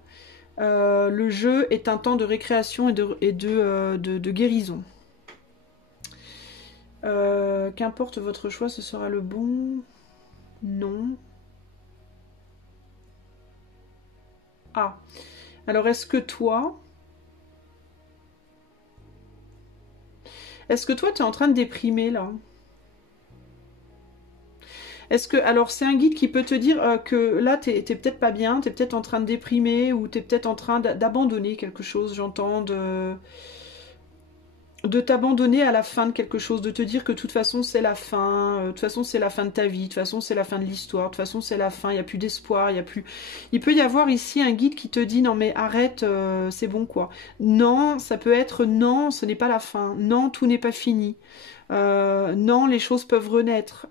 Le jeu est un temps de récréation et de guérison. Qu'importe votre choix, ce sera le bon. Non. Ah. Alors, est-ce que toi, tu es en train de déprimer, là? Est-ce que, alors, c'est un guide qui peut te dire que là, t'es peut-être pas bien, t'es peut-être en train de déprimer, ou t'es peut-être en train d'abandonner quelque chose, j'entends, de t'abandonner à la fin de quelque chose, de te dire que de toute façon c'est la fin, de toute façon c'est la fin de ta vie, de toute façon c'est la fin de l'histoire, de toute façon c'est la fin, il n'y a plus d'espoir, il y a plus... Il peut y avoir ici un guide qui te dit non mais arrête, c'est bon quoi. Non, ça peut être non, ce n'est pas la fin, non, tout n'est pas fini, non, les choses peuvent renaître.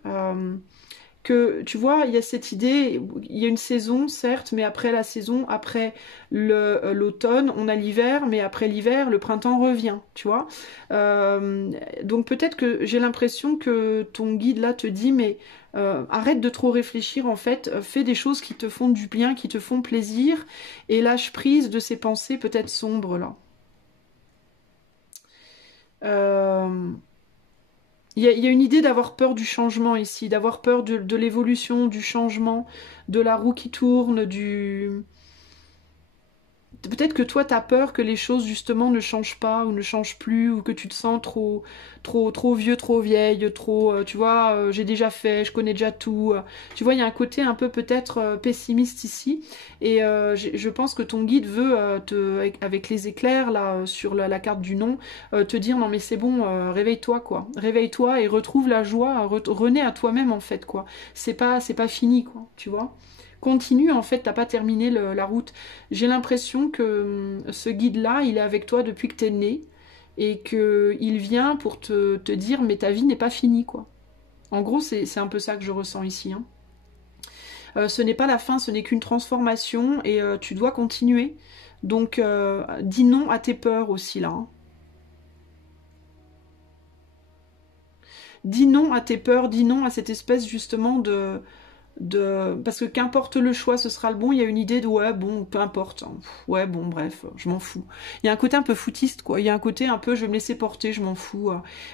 Que tu vois, il y a cette idée, il y a une saison certes, mais après la saison, après l'automne, on a l'hiver, mais après l'hiver, le printemps revient, tu vois. Donc peut-être que j'ai l'impression que ton guide là te dit, mais arrête de trop réfléchir en fait, fais des choses qui te font du bien, qui te font plaisir, et lâche prise de ces pensées peut-être sombres là. Il y a une idée d'avoir peur du changement ici, d'avoir peur de l'évolution, du changement, de la roue qui tourne, du... Peut-être que toi, tu as peur que les choses, justement, ne changent pas ou ne changent plus, ou que tu te sens trop vieux, trop vieille, trop... tu vois, j'ai déjà fait, je connais déjà tout. Tu vois, il y a un côté un peu peut-être pessimiste ici. Et je pense que ton guide veut, avec les éclairs, là, sur la carte du non, te dire, non mais c'est bon, réveille-toi, quoi. Réveille-toi et retrouve la joie, renais à toi-même, en fait, quoi. C'est pas fini, quoi, tu vois. Continue, en fait, t'as pas terminé la route. J'ai l'impression que ce guide-là, il est avec toi depuis que t'es né et qu'il vient pour te dire mais ta vie n'est pas finie, quoi. En gros, c'est un peu ça que je ressens ici. Hein. Ce n'est pas la fin, ce n'est qu'une transformation et tu dois continuer. Donc, dis non à tes peurs aussi, là. Hein. Dis non à tes peurs, dis non à cette espèce, justement, parce que qu'importe le choix, ce sera le bon. Il y a une idée de ouais, bon, peu importe. Ouais, bon, bref, je m'en fous. Il y a un côté un peu foutiste, quoi. Il y a un côté un peu je vais me laisser porter, je m'en fous.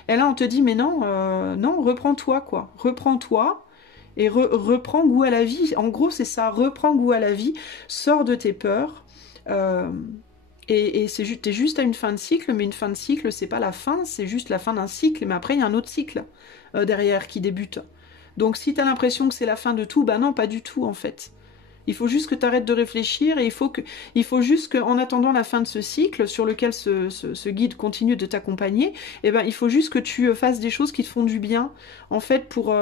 Et là, on te dit, mais non, non, reprends-toi, quoi. Reprends-toi Et reprends goût à la vie. En gros, c'est ça, reprends goût à la vie, sors de tes peurs. Et t'es juste à une fin de cycle, mais une fin de cycle, c'est pas la fin, c'est juste la fin d'un cycle, mais après, il y a un autre cycle derrière qui débute. Donc, si tu as l'impression que c'est la fin de tout, bah non, pas du tout, en fait. Il faut juste que tu arrêtes de réfléchir et il faut juste qu'en attendant la fin de ce cycle sur lequel ce guide continue de t'accompagner, eh ben, il faut juste que tu fasses des choses qui te font du bien, en fait, pour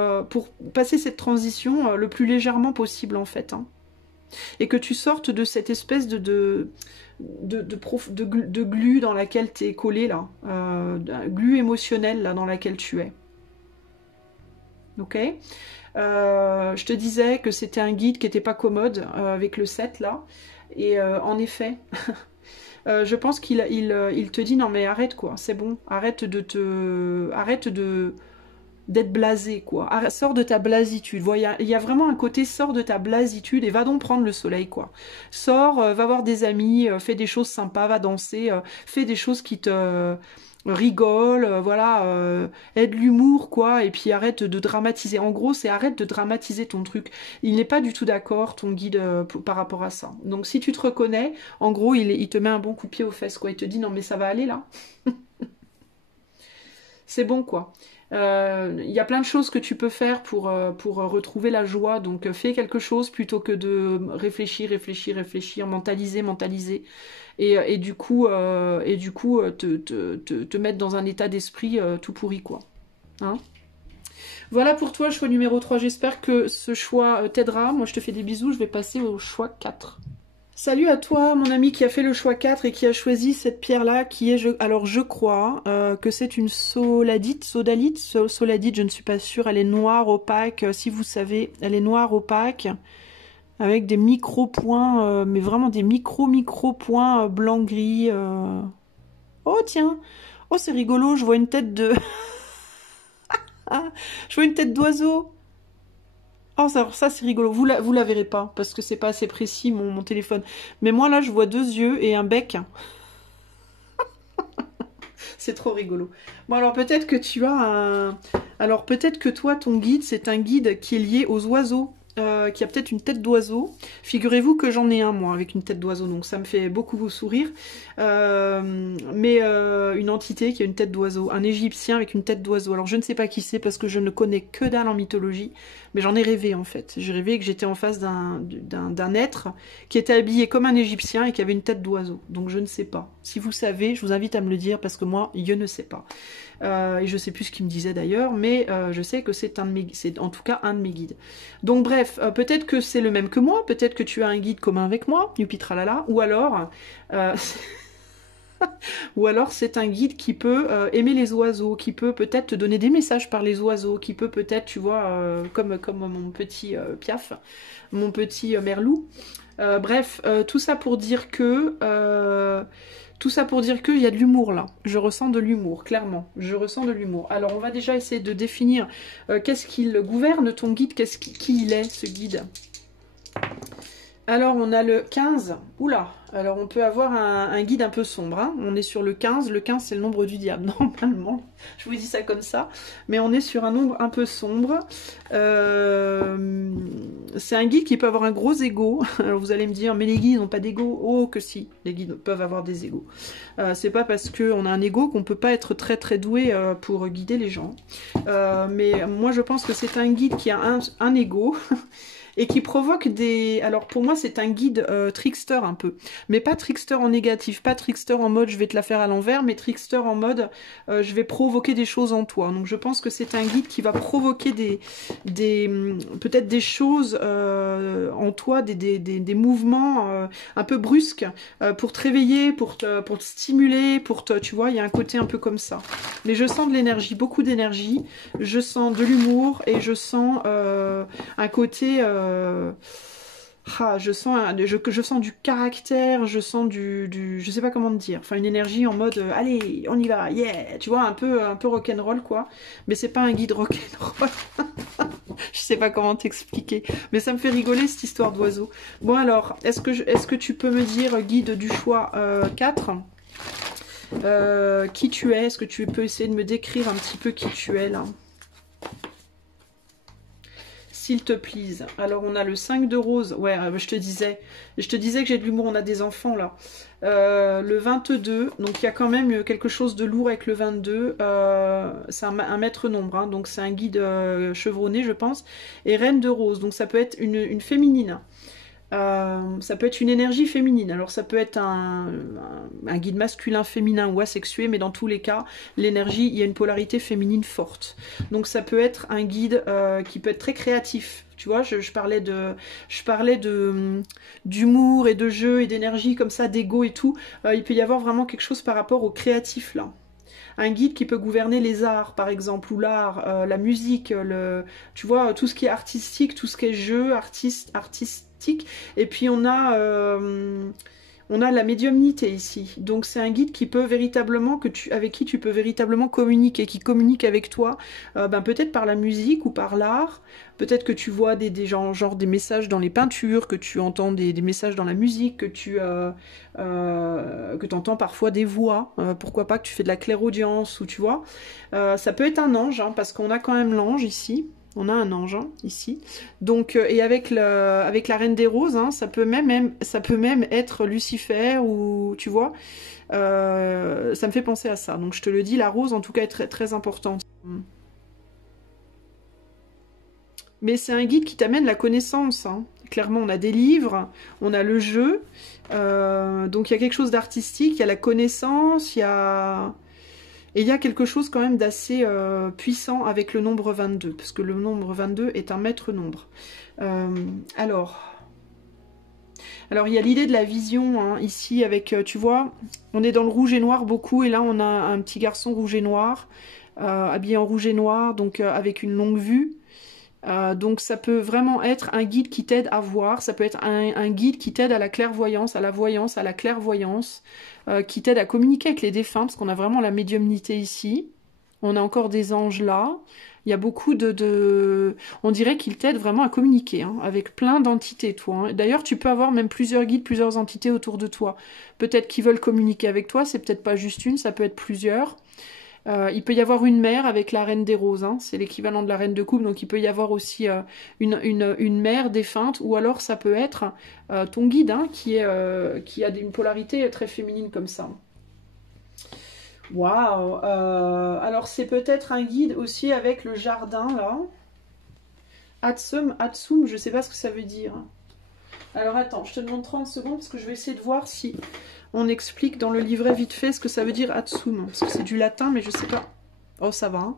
passer cette transition le plus légèrement possible, en fait. Hein. Et que tu sortes de cette espèce de glu dans laquelle tu es collé, là. Glu émotionnelle, là, dans laquelle tu es. Ok ? Je te disais que c'était un guide qui n'était pas commode avec le 7 là. Et en effet, je pense qu'il te dit non mais arrête quoi, c'est bon, arrête d'être blasé quoi. Sors de ta blasitude. Il y a vraiment un côté sors de ta blasitude et va donc prendre le soleil quoi. Sors, va voir des amis, fais des choses sympas, va danser, fais des choses qui te rigole, voilà, aide l'humour, quoi, et puis arrête de dramatiser. En gros, c'est arrête de dramatiser ton truc. Il n'est pas du tout d'accord, ton guide, par rapport à ça. Donc, si tu te reconnais, en gros, il te met un bon coup de pied aux fesses, quoi. Il te dit, non, mais ça va aller, là. C'est bon, quoi. Il y a plein de choses que tu peux faire pour retrouver la joie. Donc, fais quelque chose plutôt que de réfléchir, mentaliser. Et du coup, te mettre dans un état d'esprit tout pourri, quoi. Hein? Voilà pour toi, choix numéro 3. J'espère que ce choix t'aidera. Moi, je te fais des bisous. Je vais passer au choix 4. Salut à toi, mon ami qui a fait le choix 4 et qui a choisi cette pierre-là, qui est, alors je crois que c'est une soladite, je ne suis pas sûre. Elle est noire, opaque, si vous savez. Elle est noire, opaque. Avec des micro-points, mais vraiment des micro-points blanc-gris. Oh tiens, oh c'est rigolo, je vois une tête de... je vois une tête d'oiseau. Oh ça c'est rigolo, vous la verrez pas, parce que c'est pas assez précis mon téléphone. Mais moi là je vois 2 yeux et un bec. C'est trop rigolo. Bon alors peut-être que tu as un... Alors peut-être que toi ton guide c'est un guide qui est lié aux oiseaux. Qui a peut-être une tête d'oiseau. Figurez-vous que j'en ai un, moi, avec une tête d'oiseau, donc ça me fait beaucoup sourire. Mais une entité qui a une tête d'oiseau, un Égyptien avec une tête d'oiseau. Alors je ne sais pas qui c'est, parce que je ne connais que dalle en mythologie, mais j'en ai rêvé, en fait. J'ai rêvé que j'étais en face d'un être qui était habillé comme un Égyptien et qui avait une tête d'oiseau. Donc je ne sais pas. Si vous savez, je vous invite à me le dire, parce que moi, je ne sais pas. Et je sais plus ce qu'il me disait d'ailleurs, mais je sais que c'est en tout cas un de mes guides. Donc bref, peut-être que c'est le même que moi, peut-être que tu as un guide commun avec moi, youpi tralala, ou alors c'est un guide qui peut aimer les oiseaux, qui peut peut-être te donner des messages par les oiseaux, qui peut peut-être, tu vois, comme mon petit Piaf, mon petit Merlou. Bref, tout ça pour dire que... Tout ça pour dire qu'il y a de l'humour là. Je ressens de l'humour, clairement. Je ressens de l'humour. Alors on va déjà essayer de définir qu'est-ce qu'il gouverne ton guide, qui il est ce guide. Alors on a le 15. Oula. Alors on peut avoir un guide un peu sombre. Hein. On est sur le 15. Le 15 c'est le nombre du diable normalement. Je vous dis ça comme ça. Mais on est sur un nombre un peu sombre. C'est un guide qui peut avoir un gros ego. Alors vous allez me dire, mais les guides n'ont pas d'ego. Oh que si, les guides peuvent avoir des égos. C'est pas parce qu'on a un ego qu'on peut pas être très doué pour guider les gens. Mais moi je pense que c'est un guide qui a un ego. Et qui provoque des... Alors pour moi c'est un guide trickster un peu. Mais pas trickster en négatif, pas trickster en mode je vais te la faire à l'envers, mais trickster en mode je vais provoquer des choses en toi. Donc je pense que c'est un guide qui va provoquer peut-être des choses en toi, des mouvements un peu brusques pour te réveiller, pour te stimuler, tu vois, il y a un côté un peu comme ça. Mais je sens de l'énergie, beaucoup d'énergie, je sens de l'humour et je sens un côté... je sens du caractère, je sens je sais pas comment te dire, enfin une énergie en mode allez on y va, yeah, tu vois, un peu rock'n'roll quoi, mais c'est pas un guide rock'n'roll. Je sais pas comment t'expliquer, mais ça me fait rigoler cette histoire d'oiseau. Bon alors, est-ce que tu peux me dire, guide du choix 4, qui tu es? Est-ce que tu peux essayer de me décrire un petit peu qui tu es là? s'il te plaise. Alors on a le 5 de rose, ouais, je te disais que j'ai de l'humour, on a des enfants là. Le 22, donc il y a quand même quelque chose de lourd avec le 22, c'est un maître nombre, hein, donc c'est un guide chevronné je pense, et reine de rose, donc ça peut être une féminine. Ça peut être une énergie féminine, alors ça peut être un guide masculin, féminin ou asexué, mais dans tous les cas, l'énergie, il y a une polarité féminine forte. Donc ça peut être un guide qui peut être très créatif. Tu vois, je parlais d'humour et de jeu et d'énergie comme ça, d'ego et tout. Il peut y avoir vraiment quelque chose par rapport au créatif là. Un guide qui peut gouverner les arts, par exemple, ou l'art, la musique, tu vois, tout ce qui est artistique, tout ce qui est jeu, artistique. Et puis on a la médiumnité ici. Donc c'est un guide qui peut véritablement, avec qui tu peux véritablement communiquer, qui communique avec toi, peut-être par la musique ou par l'art. Peut-être que tu vois genre des messages dans les peintures, que tu entends des messages dans la musique, que tu entends parfois des voix. Pourquoi pas que tu fais de la clairaudience, ou tu vois. Ça peut être un ange, hein, parce qu'on a quand même l'ange ici. On a un ange hein, ici. Donc, et avec la reine des roses, hein, ça peut même être Lucifer, ou tu vois. Ça me fait penser à ça. Donc je te le dis, la rose en tout cas est très, très importante. Mais c'est un guide qui t'amène la connaissance. Hein. Clairement, on a des livres, on a le jeu. Donc il y a quelque chose d'artistique, il y a la connaissance, il y a quelque chose quand même d'assez puissant avec le nombre 22, parce que le nombre 22 est un maître nombre. Alors, il y a l'idée de la vision, hein, ici, avec, tu vois, on est dans le rouge et noir beaucoup, et là on a un petit garçon rouge et noir, habillé en rouge et noir, donc avec une longue vue. Donc ça peut vraiment être un guide qui t'aide à voir, ça peut être un guide qui t'aide à la clairvoyance, à la voyance, à la clairvoyance, qui t'aide à communiquer avec les défunts, parce qu'on a vraiment la médiumnité ici. On a encore des anges là. Il y a beaucoup on dirait qu'ils t'aident vraiment à communiquer, hein, avec plein d'entités, toi. Hein. D'ailleurs, tu peux avoir même plusieurs guides, plusieurs entités autour de toi. Peut-être qu'ils veulent communiquer avec toi, c'est peut-être pas juste une, ça peut être plusieurs. Il peut y avoir une mère avec la reine des roses, hein, c'est l'équivalent de la reine de coupe, donc il peut y avoir aussi une mère défunte, ou alors ça peut être ton guide, hein, qui a une polarité très féminine comme ça. Waouh. Alors c'est peut-être un guide aussi avec le jardin, là. Atsum, je sais pas ce que ça veut dire. Alors attends, je te demande 30 secondes, parce que je vais essayer de voir si... on explique dans le livret vite fait ce que ça veut dire Atsum, parce que c'est du latin, mais je sais pas. Oh, ça va. Hein.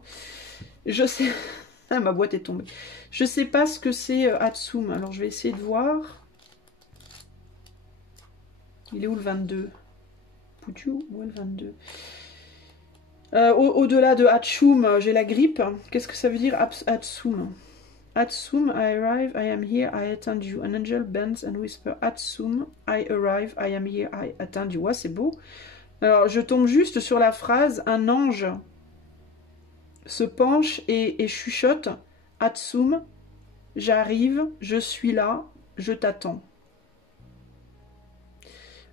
Je sais... Ah, ma boîte est tombée. Je sais pas ce que c'est Atsum, alors je vais essayer de voir. Il est où le 22? Poutou, où est le 22? Au-delà de Atsum, j'ai la grippe. Qu'est-ce que ça veut dire Atsum? Atsum, I arrive, I am here, I attend you. An angel bends and whispers, Atsum, I arrive, I am here, I attend you. Ouais, c'est beau. Alors, je tombe juste sur la phrase, un ange se penche et chuchote, Atsum, j'arrive, je suis là, je t'attends.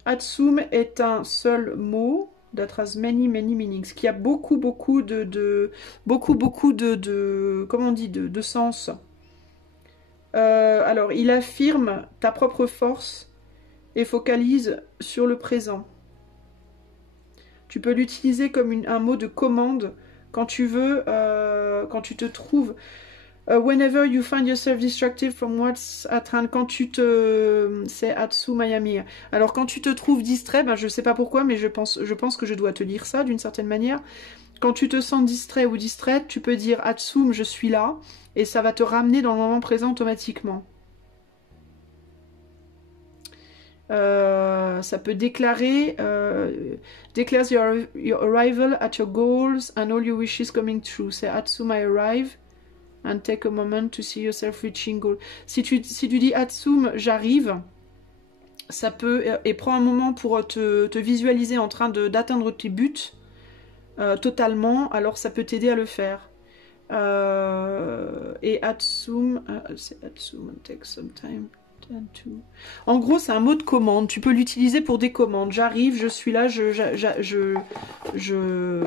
Atsum est un seul mot, that has many, many meanings, qui a beaucoup de comment on dit, de sens. Alors, il affirme ta propre force et focalise sur le présent. Tu peux l'utiliser comme un mot de commande quand tu veux, quand tu te trouves. Whenever you find yourself distracted from what's at hand, quand tu te... C'est Atsu Mayami. Alors, quand tu te trouves distrait, ben, je ne sais pas pourquoi, mais je pense que je dois te lire ça d'une certaine manière. Quand tu te sens distrait ou distraite, tu peux dire Atsum, je suis là, et ça va te ramener dans le moment présent automatiquement. Ça peut déclarer declares your arrival at your goals and all your wishes coming true. C'est Atsum, I arrive and take a moment to see yourself reaching goal. Si tu dis Atsum, j'arrive, ça peut, et prends un moment pour te visualiser en train d'atteindre tes buts totalement, alors ça peut t'aider à le faire. Et Atsum, c'est Atsum, take some time En gros, c'est un mot de commande. Tu peux l'utiliser pour des commandes. J'arrive, je suis là,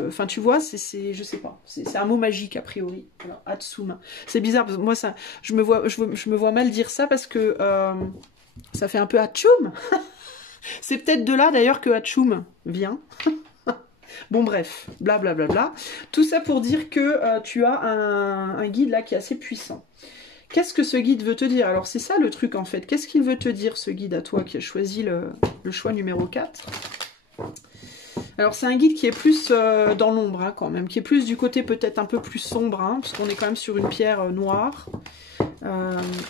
enfin, tu vois, je sais pas. C'est un mot magique a priori. Alors, Hatsum. C'est bizarre parce que moi, ça, je me vois mal dire ça parce que ça fait un peu Hatchoum. C'est peut-être de là d'ailleurs que Hatchoum vient. Bon bref, blablabla. Bla, bla, bla. Tout ça pour dire que tu as un guide là qui est assez puissant. Qu'est-ce que ce guide veut te dire? Alors c'est ça le truc en fait. Qu'est-ce qu'il veut te dire ce guide à toi qui a choisi le choix numéro 4? Alors c'est un guide qui est plus dans l'ombre hein, quand même, qui est plus du côté peut-être un peu plus sombre, hein, parce qu'on est quand même sur une pierre noire.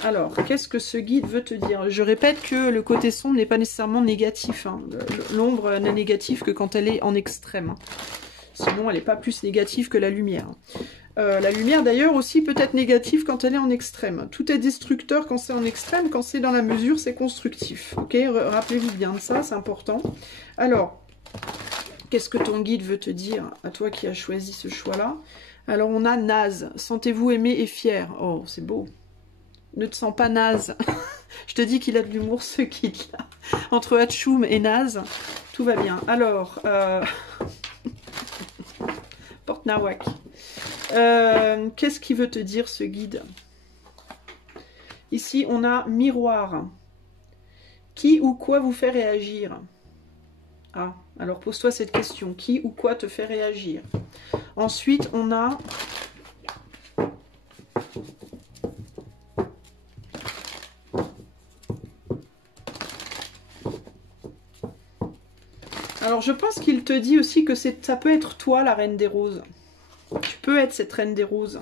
Alors, qu'est-ce que ce guide veut te dire? Je répète que le côté sombre n'est pas nécessairement négatif. Hein. L'ombre n'est négative que quand elle est en extrême. Hein. Sinon, elle n'est pas plus négative que la lumière. La lumière, d'ailleurs, aussi peut être négative quand elle est en extrême. Tout est destructeur quand c'est en extrême. Quand c'est dans la mesure, c'est constructif. Ok, rappelez-vous bien de ça, c'est important. Alors, qu'est-ce que ton guide veut te dire à toi qui as choisi ce choix-là? Alors, on a naze. Sentez-vous aimé et fier. Oh, c'est beau. Ne te sens pas naze. Je te dis qu'il a de l'humour, ce guide-là. Entre Hatchoum et naze, tout va bien. Alors, Porte Nawak. Qu'est-ce qu'il veut te dire, ce guide? Ici, on a miroir. Qui ou quoi vous fait réagir? Ah, alors pose-toi cette question. Qui ou quoi te fait réagir? Ensuite, on a... Alors, je pense qu'il te dit aussi que ça peut être toi, la reine des roses. Tu peux être cette reine des roses.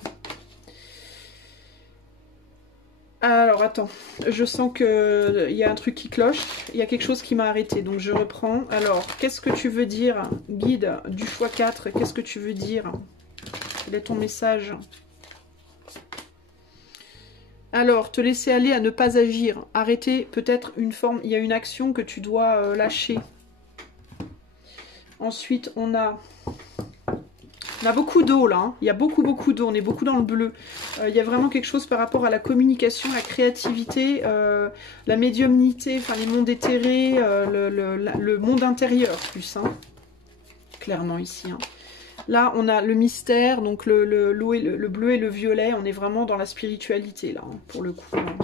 Alors, attends. Je sens qu'il y a un truc qui cloche. Il y a quelque chose qui m'a arrêté. Donc, je reprends. Alors, qu'est-ce que tu veux dire, guide du choix 4? Qu'est-ce que tu veux dire? Quel est ton message? Alors, te laisser aller à ne pas agir. Arrêter peut-être une forme... Il y a une action que tu dois lâcher. Ensuite, on a beaucoup d'eau là, hein. Il y a beaucoup d'eau, on est beaucoup dans le bleu. Il y a vraiment quelque chose par rapport à la communication, la créativité, la médiumnité, enfin les mondes éthérés, le monde intérieur plus, hein. Clairement ici. Hein. Là, on a le mystère, donc le bleu et le violet, on est vraiment dans la spiritualité là, hein, pour le coup. Hein.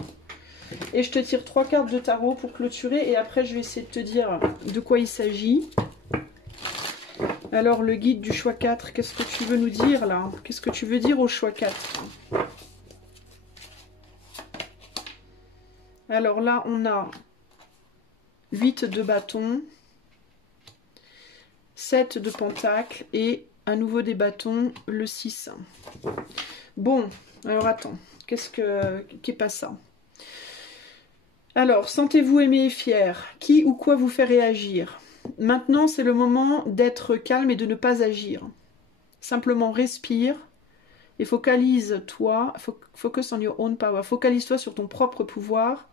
Et je te tire 3 cartes de tarot pour clôturer et après je vais essayer de te dire de quoi il s'agit. Alors, le guide du choix 4, qu'est-ce que tu veux nous dire, là? Qu'est-ce que tu veux dire au choix 4? Alors là, on a 8 de bâtons, 7 de pentacles et à nouveau des bâtons, le 6. Bon, alors attends, qu'est-ce qu'est pas ça? Alors, sentez-vous aimé et fier. Qui ou quoi vous fait réagir? Maintenant, c'est le moment d'être calme et de ne pas agir. Simplement respire et focalise-toi, focus on your own power. Focalise-toi sur ton propre pouvoir.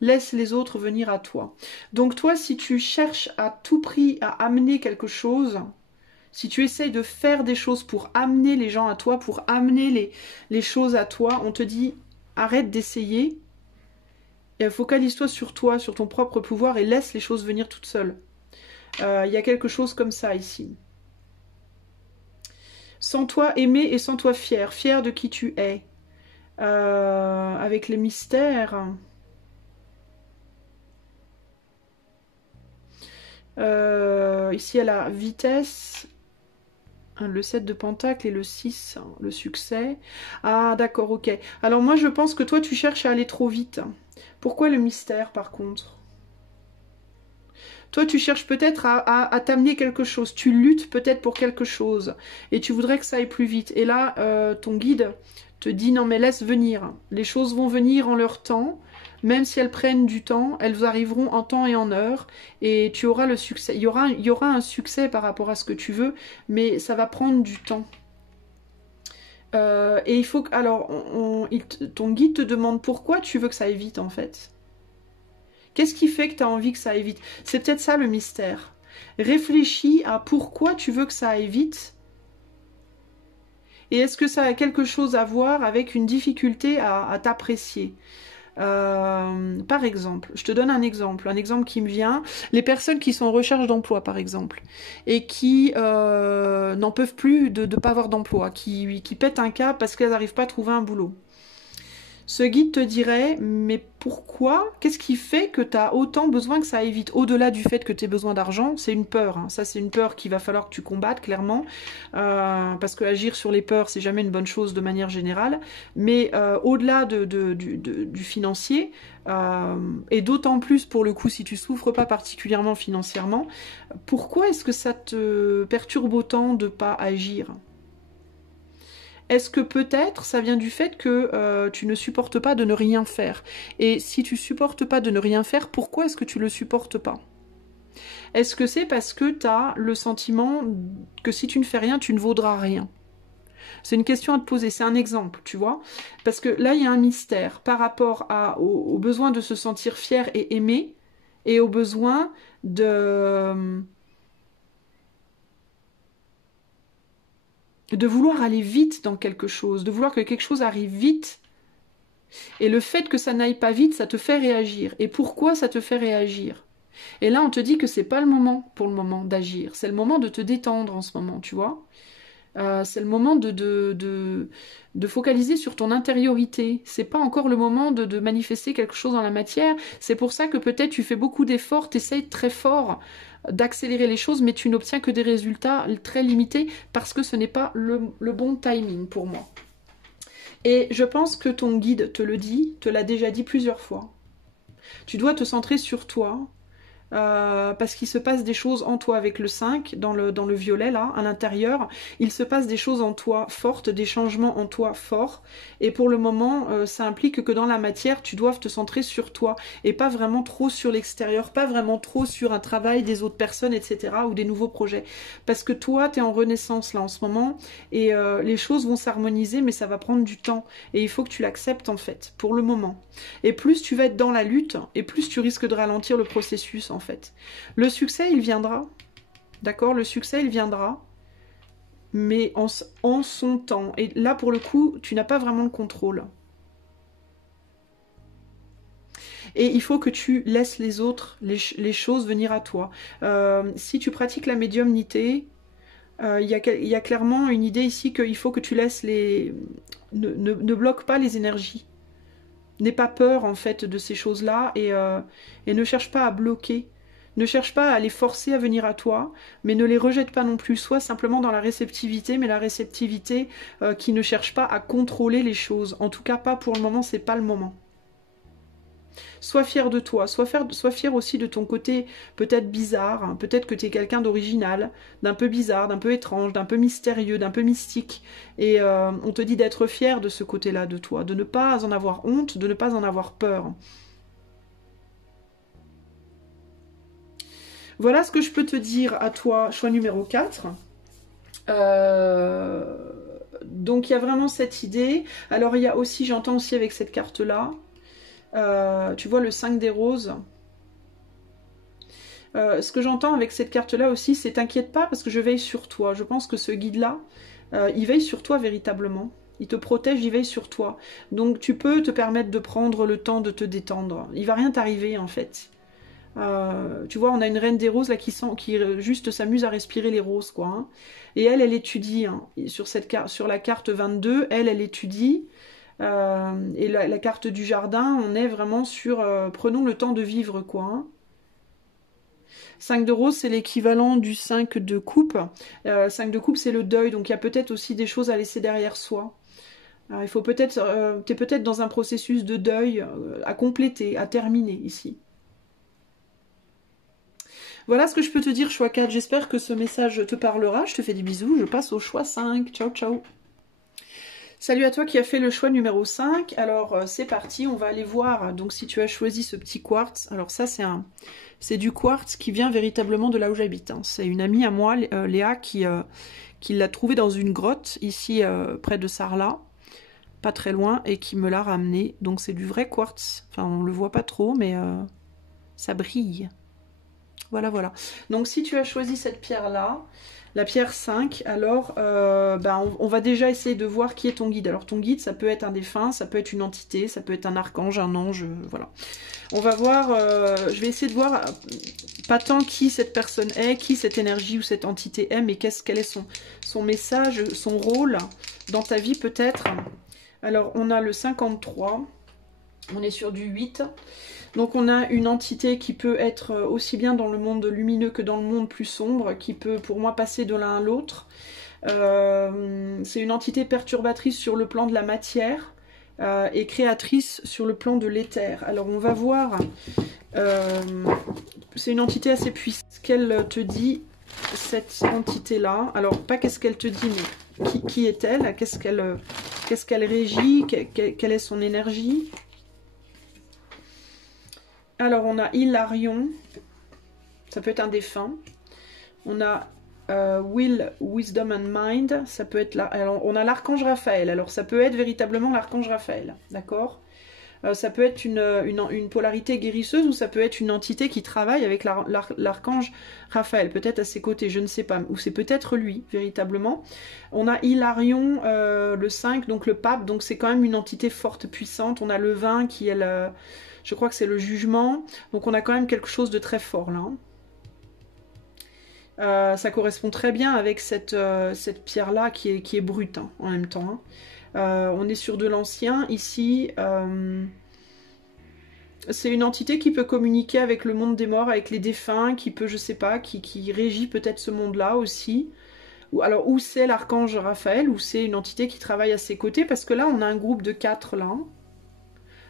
Laisse les autres venir à toi. Donc toi, si tu cherches à tout prix à amener quelque chose, si tu essayes de faire des choses pour amener les gens à toi, pour amener les choses à toi, on te dit arrête d'essayer. Focalise-toi sur toi, sur ton propre pouvoir et laisse les choses venir toutes seules. Il y a quelque chose comme ça ici. Sens-toi aimé et sens-toi fier. Fier de qui tu es. Avec les mystères. Ici, elle a vitesse. Le 7 de pentacle et le 6, le succès. Ah, d'accord, ok. Alors moi, je pense que toi, tu cherches à aller trop vite. Pourquoi le mystère, par contre ? Toi, tu cherches peut-être à t'amener quelque chose. Tu luttes peut-être pour quelque chose. Et tu voudrais que ça aille plus vite. Et là, ton guide te dit, non mais laisse venir. Les choses vont venir en leur temps. Même si elles prennent du temps, elles arriveront en temps et en heure. Et tu auras le succès. Il y aura un succès par rapport à ce que tu veux. Mais ça va prendre du temps. Et il faut que... Alors, ton guide te demande pourquoi tu veux que ça aille vite en fait. Qu'est-ce qui fait que tu as envie que ça aille vite? C'est peut-être ça le mystère. Réfléchis à pourquoi tu veux que ça aille vite. Et est-ce que ça a quelque chose à voir avec une difficulté à t'apprécier? Par exemple, je te donne un exemple qui me vient, les personnes qui sont en recherche d'emploi par exemple, et qui n'en peuvent plus de ne pas avoir d'emploi, qui pètent un câble parce qu'elles n'arrivent pas à trouver un boulot. Ce guide te dirait, mais pourquoi? Qu'est-ce qui fait que tu as autant besoin que ça aille vite? Au-delà du fait que tu aies besoin d'argent, c'est une peur. Hein. Ça, c'est une peur qu'il va falloir que tu combattes, clairement. Parce que agir sur les peurs, c'est jamais une bonne chose de manière générale. Mais au-delà du financier, et d'autant plus pour le coup si tu souffres pas particulièrement financièrement, pourquoi est-ce que ça te perturbe autant de pas agir? Est-ce que peut-être ça vient du fait que tu ne supportes pas de ne rien faire? Et si tu supportes pas de ne rien faire, pourquoi est-ce que tu le supportes pas? Est-ce que c'est parce que tu as le sentiment que si tu ne fais rien, tu ne vaudras rien? C'est une question à te poser, c'est un exemple, tu vois? Parce que là, il y a un mystère par rapport au besoin de se sentir fier et aimé, et au besoin de vouloir aller vite dans quelque chose, de vouloir que quelque chose arrive vite. Et le fait que ça n'aille pas vite, ça te fait réagir. Et pourquoi ça te fait réagir? Et là, on te dit que c'est pas le moment, pour le moment, d'agir. C'est le moment de te détendre en ce moment, tu vois. C'est le moment de focaliser sur ton intériorité. C'est pas encore le moment de manifester quelque chose dans la matière. C'est pour ça que peut-être tu fais beaucoup d'efforts, t'essayes très fort d'accélérer les choses, mais tu n'obtiens que des résultats très limités parce que ce n'est pas le bon timing pour moi. Et je pense que ton guide te le dit, te l'a déjà dit plusieurs fois. Tu dois te centrer sur toi, parce qu'il se passe des choses en toi avec le 5, dans le violet là, à l'intérieur, il se passe des choses en toi fortes, des changements en toi forts, et pour le moment, ça implique que dans la matière, tu dois te centrer sur toi, et pas vraiment trop sur l'extérieur, pas vraiment trop sur un travail des autres personnes, etc., ou des nouveaux projets, parce que toi, tu es en renaissance là en ce moment, et les choses vont s'harmoniser, mais ça va prendre du temps, et il faut que tu l'acceptes en fait, pour le moment. Et plus tu vas être dans la lutte, et plus tu risques de ralentir le processus en fait. Le succès, il viendra. D'accord? Le succès, il viendra. Mais en son temps. Et là, pour le coup, tu n'as pas vraiment le contrôle. Et il faut que tu laisses les autres, les choses venir à toi. Si tu pratiques la médiumnité, il y a clairement une idée ici qu'il faut que tu laisses les... Ne bloque pas les énergies. N'aie pas peur en fait de ces choses-là et ne cherche pas à bloquer. Ne cherche pas à les forcer à venir à toi, mais ne les rejette pas non plus. Sois simplement dans la réceptivité, mais la réceptivité qui ne cherche pas à contrôler les choses. En tout cas, pas pour le moment, c'est pas le moment. Sois fier de toi, sois fier aussi de ton côté peut-être bizarre, hein. Peut-être que tu es quelqu'un d'original, d'un peu bizarre, d'un peu étrange, d'un peu mystérieux, d'un peu mystique. Et on te dit d'être fier de ce côté-là de toi, de ne pas en avoir honte, de ne pas en avoir peur. Voilà ce que je peux te dire à toi, choix numéro 4. Donc il y a vraiment cette idée. Alors il y a aussi, j'entends aussi avec cette carte-là, tu vois le 5 des roses. Ce que j'entends avec cette carte-là aussi, c'est t'inquiète pas parce que je veille sur toi. Je pense que ce guide-là, il veille sur toi véritablement. Il te protège, il veille sur toi. Donc tu peux te permettre de prendre le temps de te détendre. Il va rien t'arriver en fait. Tu vois, on a une reine des roses là qui juste s'amuse à respirer les roses, quoi. Hein. Et elle étudie. Hein. Sur la carte 22, elle étudie. Et la carte du jardin, on est vraiment sur prenons le temps de vivre, quoi. Hein. 5 de rose, c'est l'équivalent du 5 de coupe. 5 de coupe, c'est le deuil, donc il y a peut-être aussi des choses à laisser derrière soi. Alors, il faut peut-être, t'es peut-être dans un processus de deuil à compléter, à terminer ici. Voilà ce que je peux te dire, choix 4. J'espère que ce message te parlera. Je te fais des bisous. Je passe au choix 5. Ciao, ciao. Salut à toi qui as fait le choix numéro 5. Alors, c'est parti. On va aller voir. Donc, si tu as choisi ce petit quartz. Alors, ça, c'est du quartz qui vient véritablement de là où j'habite. Hein. C'est une amie à moi, Léa, qui l'a trouvé dans une grotte, ici, près de Sarlat. Pas très loin. Et qui me l'a ramené. Donc, c'est du vrai quartz. Enfin, on le voit pas trop, mais ça brille. Voilà, voilà. Donc si tu as choisi cette pierre-là, la pierre 5, alors on va déjà essayer de voir qui est ton guide. Alors ton guide, ça peut être un défunt, ça peut être une entité, ça peut être un archange, un ange, voilà. On va voir, je vais essayer de voir, pas tant qui cette personne est, qui cette énergie ou cette entité est, mais quel est son message, son rôle dans ta vie peut-être. Alors on a le 53, on est sur du 8. Donc on a une entité qui peut être aussi bien dans le monde lumineux que dans le monde plus sombre, qui peut pour moi passer de l'un à l'autre. C'est une entité perturbatrice sur le plan de la matière et créatrice sur le plan de l'éther. Alors on va voir, c'est une entité assez puissante. Ce qu'elle te dit, cette entité-là, alors pas qu'est-ce qu'elle te dit, mais qui est-elle, qu'est-ce qu'elle régit, quelle est son énergie. Alors, on a Hilarion, ça peut être un défunt. On a Will, Wisdom and Mind, ça peut être là. Alors, on a l'archange Raphaël. Alors, ça peut être véritablement l'archange Raphaël, d'accord. Ça peut être une polarité guérisseuse ou ça peut être une entité qui travaille avec l'archange Raphaël, peut-être à ses côtés, je ne sais pas. Ou c'est peut-être lui, véritablement. On a Hilarion, le 5, donc le pape, donc c'est quand même une entité forte, puissante. On a le 20 qui est le... Je crois que c'est le jugement. Donc on a quand même quelque chose de très fort là. Ça correspond très bien avec cette pierre-là qui est brute hein, en même temps. On est sur de l'ancien. Ici, c'est une entité qui peut communiquer avec le monde des morts, avec les défunts, qui peut, je sais pas, qui régit peut-être ce monde-là aussi. Alors, où c'est l'archange Raphaël, ou c'est une entité qui travaille à ses côtés, parce que là, on a un groupe de 4 là.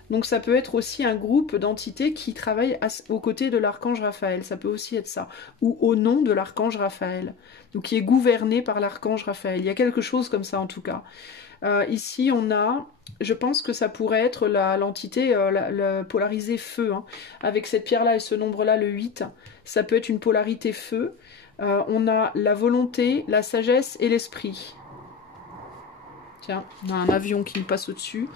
Donc ça peut être aussi un groupe d'entités qui travaillent aux côtés de l'archange Raphaël, ça peut aussi être ça, ou au nom de l'archange Raphaël, donc qui est gouverné par l'archange Raphaël, il y a quelque chose comme ça en tout cas. Ici on a, je pense que ça pourrait être l'entité polarisée feu, hein. Avec cette pierre là et ce nombre là, le 8, ça peut être une polarité feu. On a la volonté, la sagesse et l'esprit. Tiens, on a un avion qui me passe au-dessus.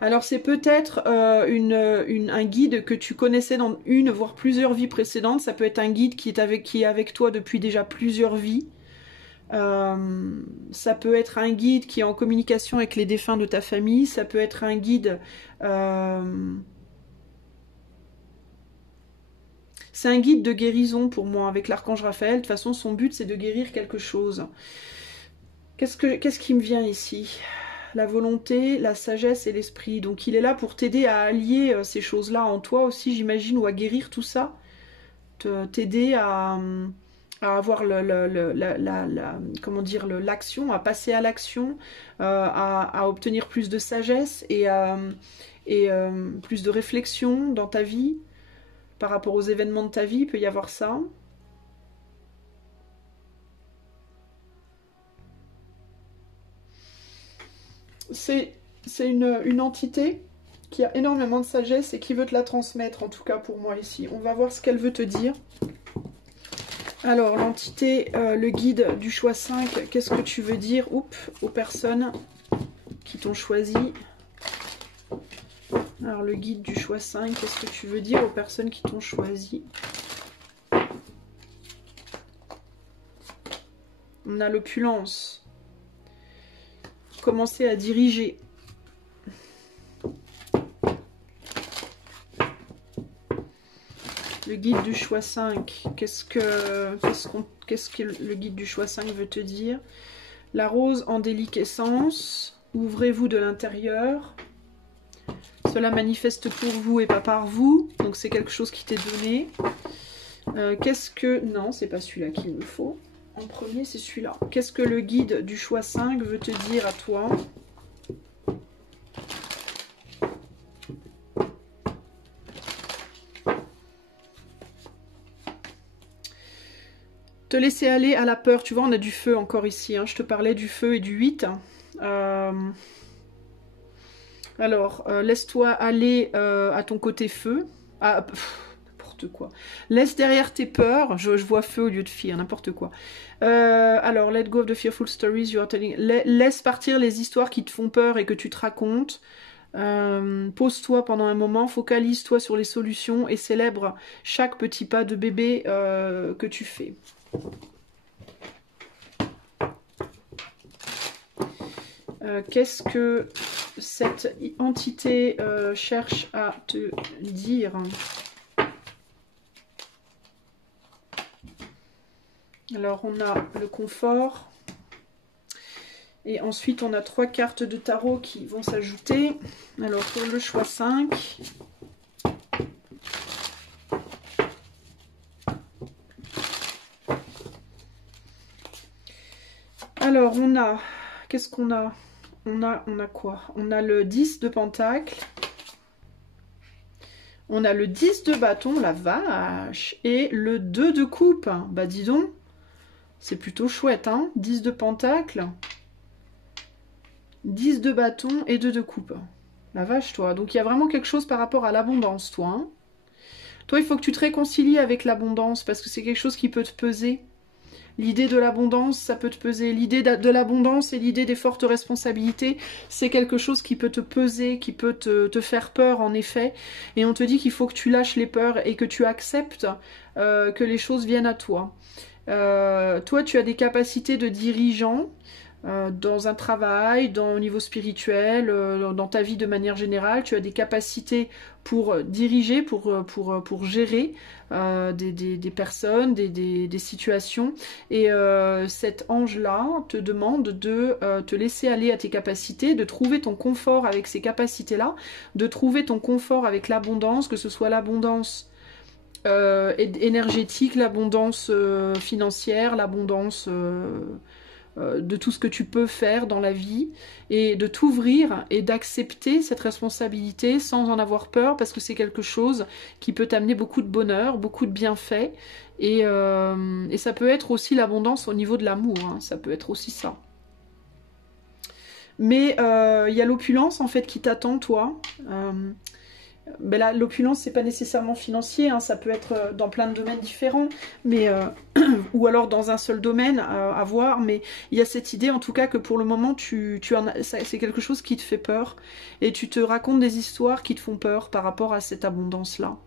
Alors c'est peut-être un guide que tu connaissais dans une voire plusieurs vies précédentes. Ça peut être un guide qui est avec toi depuis déjà plusieurs vies. Ça peut être un guide qui est en communication avec les défunts de ta famille. Ça peut être un guide... C'est un guide de guérison pour moi avec l'archange Raphaël. De toute façon, son but, c'est de guérir quelque chose. Qu'est-ce qui me vient ici ? La volonté, la sagesse et l'esprit. Donc il est là pour t'aider à allier ces choses-là en toi aussi, j'imagine, ou à guérir tout ça. T'aider à avoir comment dire, l'action, à passer à l'action, à obtenir plus de sagesse et plus de réflexion dans ta vie. Par rapport aux événements de ta vie, il peut y avoir ça. C'est une entité qui a énormément de sagesse et qui veut te la transmettre, en tout cas pour moi ici. On va voir ce qu'elle veut te dire. Alors, l'entité, le guide du choix 5, qu'est-ce que tu veux dire aux personnes qui t'ont choisi? Alors, le guide du choix 5, qu'est-ce que tu veux dire aux personnes qui t'ont choisi? On a l'opulence. Commencer à diriger. Le guide du choix 5, qu'est-ce que le guide du choix 5 veut te dire? La rose en déliquescence, ouvrez-vous de l'intérieur. Cela manifeste pour vous et pas par vous, donc c'est quelque chose qui t'est donné. Non, c'est pas celui-là qu'il me faut. En premier, c'est celui-là. Qu'est-ce que le guide du choix 5 veut te dire à toi? Te laisser aller à la peur. Tu vois, on a du feu encore ici. Hein. Je te parlais du feu et du 8. Alors, laisse-toi aller à ton côté feu. N'importe quoi. Laisse derrière tes peurs. Je vois feu au lieu de fear, n'importe quoi. Alors, let go of the fearful stories you are telling. Laisse partir les histoires qui te font peur et que tu te racontes. Pose-toi pendant un moment, focalise-toi sur les solutions et célèbre chaque petit pas de bébé que tu fais. Qu'est-ce que cette entité cherche à te dire? Alors, on a le confort. Et ensuite, on a 3 cartes de tarot qui vont s'ajouter. Alors, pour le choix 5. Alors, on a... Qu'est-ce qu'on a? On a quoi? On a le 10 de pentacle. On a le 10 de bâton, la vache. Et le 2 de coupe. Bah, dis donc. C'est plutôt chouette, hein? 10 de pentacle. 10 de bâton et 2 de coupe. La vache, toi. Donc, il y a vraiment quelque chose par rapport à l'abondance, toi. Hein, toi, il faut que tu te réconcilies avec l'abondance parce que c'est quelque chose qui peut te peser. L'idée de l'abondance, ça peut te peser. L'idée de l'abondance et l'idée des fortes responsabilités, c'est quelque chose qui peut te peser, qui peut te faire peur, en effet. Et on te dit qu'il faut que tu lâches les peurs et que tu acceptes que les choses viennent à toi. Toi, tu as des capacités de dirigeant dans un travail, au niveau spirituel, dans ta vie de manière générale. Tu as des capacités pour diriger, pour gérer des personnes, des situations. Et cet ange-là te demande de te laisser aller à tes capacités, de trouver ton confort avec ces capacités-là, de trouver ton confort avec l'abondance, que ce soit l'abondance énergétique, l'abondance financière, l'abondance de tout ce que tu peux faire dans la vie, et de t'ouvrir et d'accepter cette responsabilité sans en avoir peur, parce que c'est quelque chose qui peut t'amener beaucoup de bonheur, beaucoup de bienfaits, et ça peut être aussi l'abondance au niveau de l'amour, hein, ça peut être aussi ça. Mais il y a l'opulence en fait qui t'attend, toi. Ben là, l'opulence, c'est pas nécessairement financier, hein, ça peut être dans plein de domaines différents, mais ou alors dans un seul domaine à voir, mais il y a cette idée en tout cas que pour le moment, c'est quelque chose qui te fait peur, et tu te racontes des histoires qui te font peur par rapport à cette abondance-là.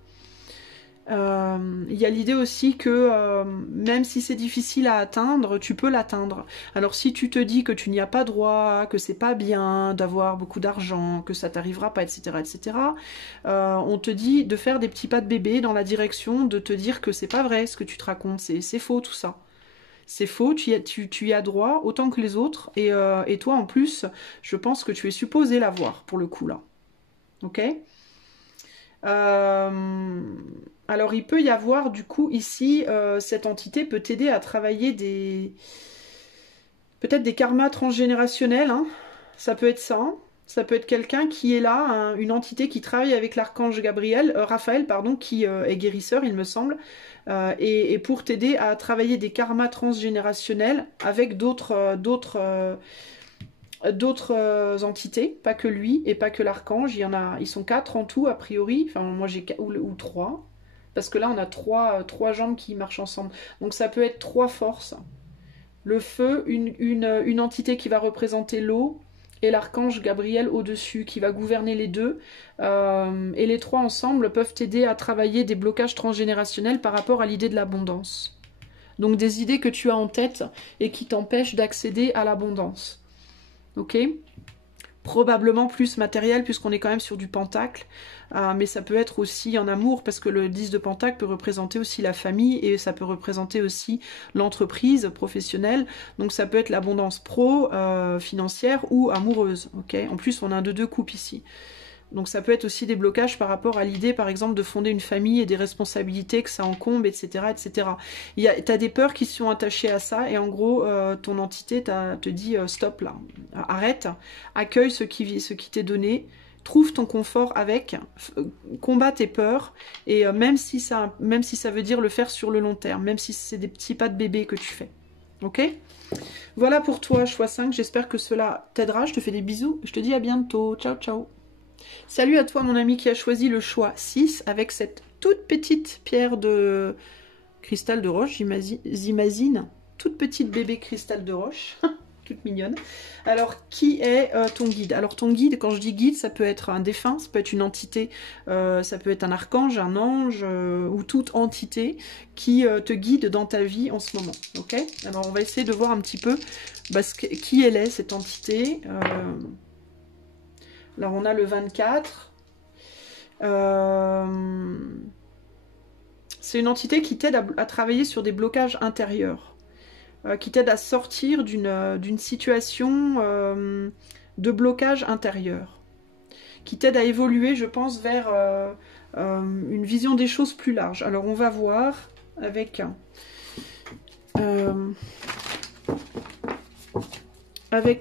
Il y a l'idée aussi que même si c'est difficile à atteindre, tu peux l'atteindre. Alors si tu te dis que tu n'y as pas droit, que c'est pas bien d'avoir beaucoup d'argent, que ça t'arrivera pas, etc., etc., on te dit de faire des petits pas de bébé dans la direction de te dire que c'est pas vrai ce que tu te racontes, c'est faux tout ça. C'est faux, tu y as droit autant que les autres, et toi en plus, je pense que tu es supposé l'avoir pour le coup là. Ok ? Alors il peut y avoir du coup ici, cette entité peut t'aider à travailler peut-être des karmas transgénérationnels, hein. Ça peut être ça, hein. Ça peut être quelqu'un qui est là, hein, une entité qui travaille avec l'archange Raphaël, pardon, qui est guérisseur il me semble, et pour t'aider à travailler des karmas transgénérationnels avec d'autres entités, pas que lui et pas que l'archange. Ils sont 4 en tout a priori, enfin moi j'ai ou 3, parce que là on a trois jambes qui marchent ensemble, donc ça peut être 3 forces. Le feu, une entité qui va représenter l'eau, et l'archange Gabriel au-dessus qui va gouverner les deux, et les 3 ensemble peuvent t'aider à travailler des blocages transgénérationnels par rapport à l'idée de l'abondance. Donc des idées que tu as en tête et qui t'empêchent d'accéder à l'abondance. Ok, probablement plus matériel puisqu'on est quand même sur du pentacle, mais ça peut être aussi en amour parce que le 10 de pentacle peut représenter aussi la famille et ça peut représenter aussi l'entreprise professionnelle, donc ça peut être l'abondance financière ou amoureuse. Ok, en plus on a un de 2 coupes ici. Donc ça peut être aussi des blocages par rapport à l'idée, par exemple, de fonder une famille et des responsabilités que ça encombre, etc. etc. T'as des peurs qui sont attachées à ça, et en gros, ton entité te dit stop là, arrête, accueille ce qui t'est donné, trouve ton confort avec, combat tes peurs, et même si ça veut dire le faire sur le long terme, même si c'est des petits pas de bébé que tu fais. Ok ? Voilà pour toi, choix 5, j'espère que cela t'aidera, je te fais des bisous, je te dis à bientôt, ciao ciao. Salut à toi mon ami qui a choisi le choix 6 avec cette toute petite pierre de cristal de roche, j'imagine, toute petite bébé cristal de roche. toute mignonne. Alors, qui est ton guide? Alors, ton guide, quand je dis guide, ça peut être un défunt, ça peut être une entité, ça peut être un archange, un ange, ou toute entité qui te guide dans ta vie en ce moment. Ok? Alors, on va essayer de voir un petit peu qui elle est, cette entité. Alors, on a le 24. C'est une entité qui t'aide à travailler sur des blocages intérieurs. Qui t'aide à sortir d'une situation de blocage intérieur, qui t'aide à évoluer, je pense, vers une vision des choses plus large. Alors, on va voir avec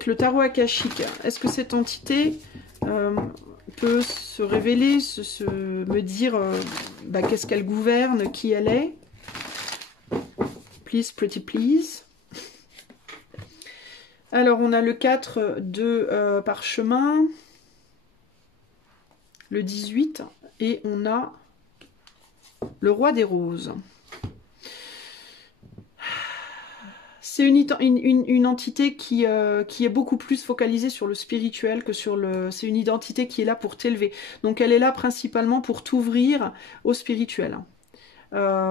le tarot akashique. Est-ce que cette entité peut se révéler, me dire qu'est-ce qu'elle gouverne, qui elle est? Please, pretty please. Alors, on a le 4 de parchemin, le 18, et on a le roi des roses. C'est une entité qui est beaucoup plus focalisée sur le spirituel que sur le... C'est une identité qui est là pour t'élever. Donc, elle est là principalement pour t'ouvrir au spirituel.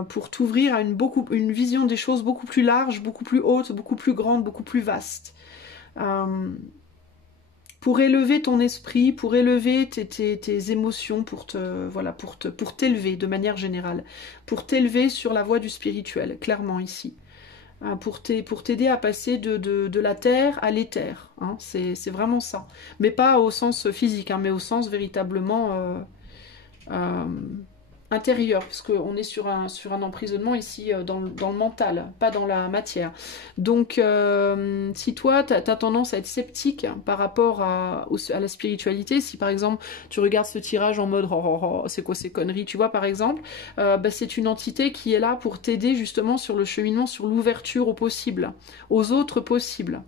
Pour t'ouvrir à une vision des choses beaucoup plus large, beaucoup plus haute, beaucoup plus grande, beaucoup plus vaste. Pour élever ton esprit, pour élever tes émotions, pour t'élever de manière générale, pour t'élever sur la voie du spirituel, clairement ici, pour t'aider à passer de la terre à l'éther, hein, c'est vraiment ça, mais pas au sens physique, hein, mais au sens véritablement intérieur, puisqu'on est sur un emprisonnement ici dans le mental, pas dans la matière. Donc, si toi, tu as tendance à être sceptique par rapport à la spiritualité, si par exemple, tu regardes ce tirage en mode « c'est quoi ces conneries ?» Tu vois, par exemple, c'est une entité qui est là pour t'aider justement sur le cheminement, sur l'ouverture au possible, aux autres possibles.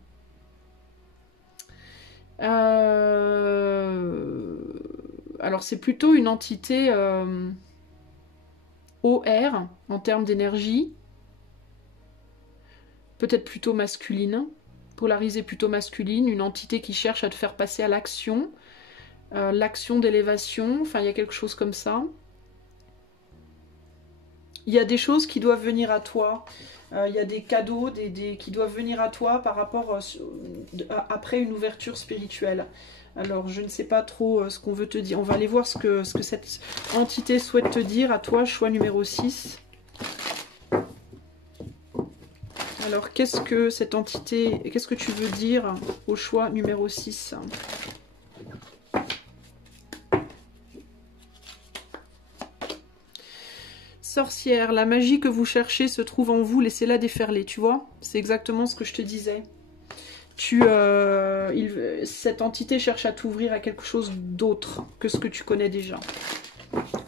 Alors, c'est plutôt une entité... OR en termes d'énergie, peut-être plutôt masculine, polarisée plutôt masculine, une entité qui cherche à te faire passer à l'action, l'action d'élévation, enfin il y a quelque chose comme ça. Il y a des choses qui doivent venir à toi, il y a des cadeaux qui doivent venir à toi par rapport après une ouverture spirituelle. Alors, je ne sais pas trop ce qu'on veut te dire. On va aller voir ce que cette entité souhaite te dire à toi, choix numéro 6. Alors, qu'est-ce que cette entité, qu'est-ce que tu veux dire au choix numéro 6? Sorcière, la magie que vous cherchez se trouve en vous, laissez-la déferler, tu vois? C'est exactement ce que je te disais. Cette entité cherche à t'ouvrir à quelque chose d'autre que ce que tu connais déjà.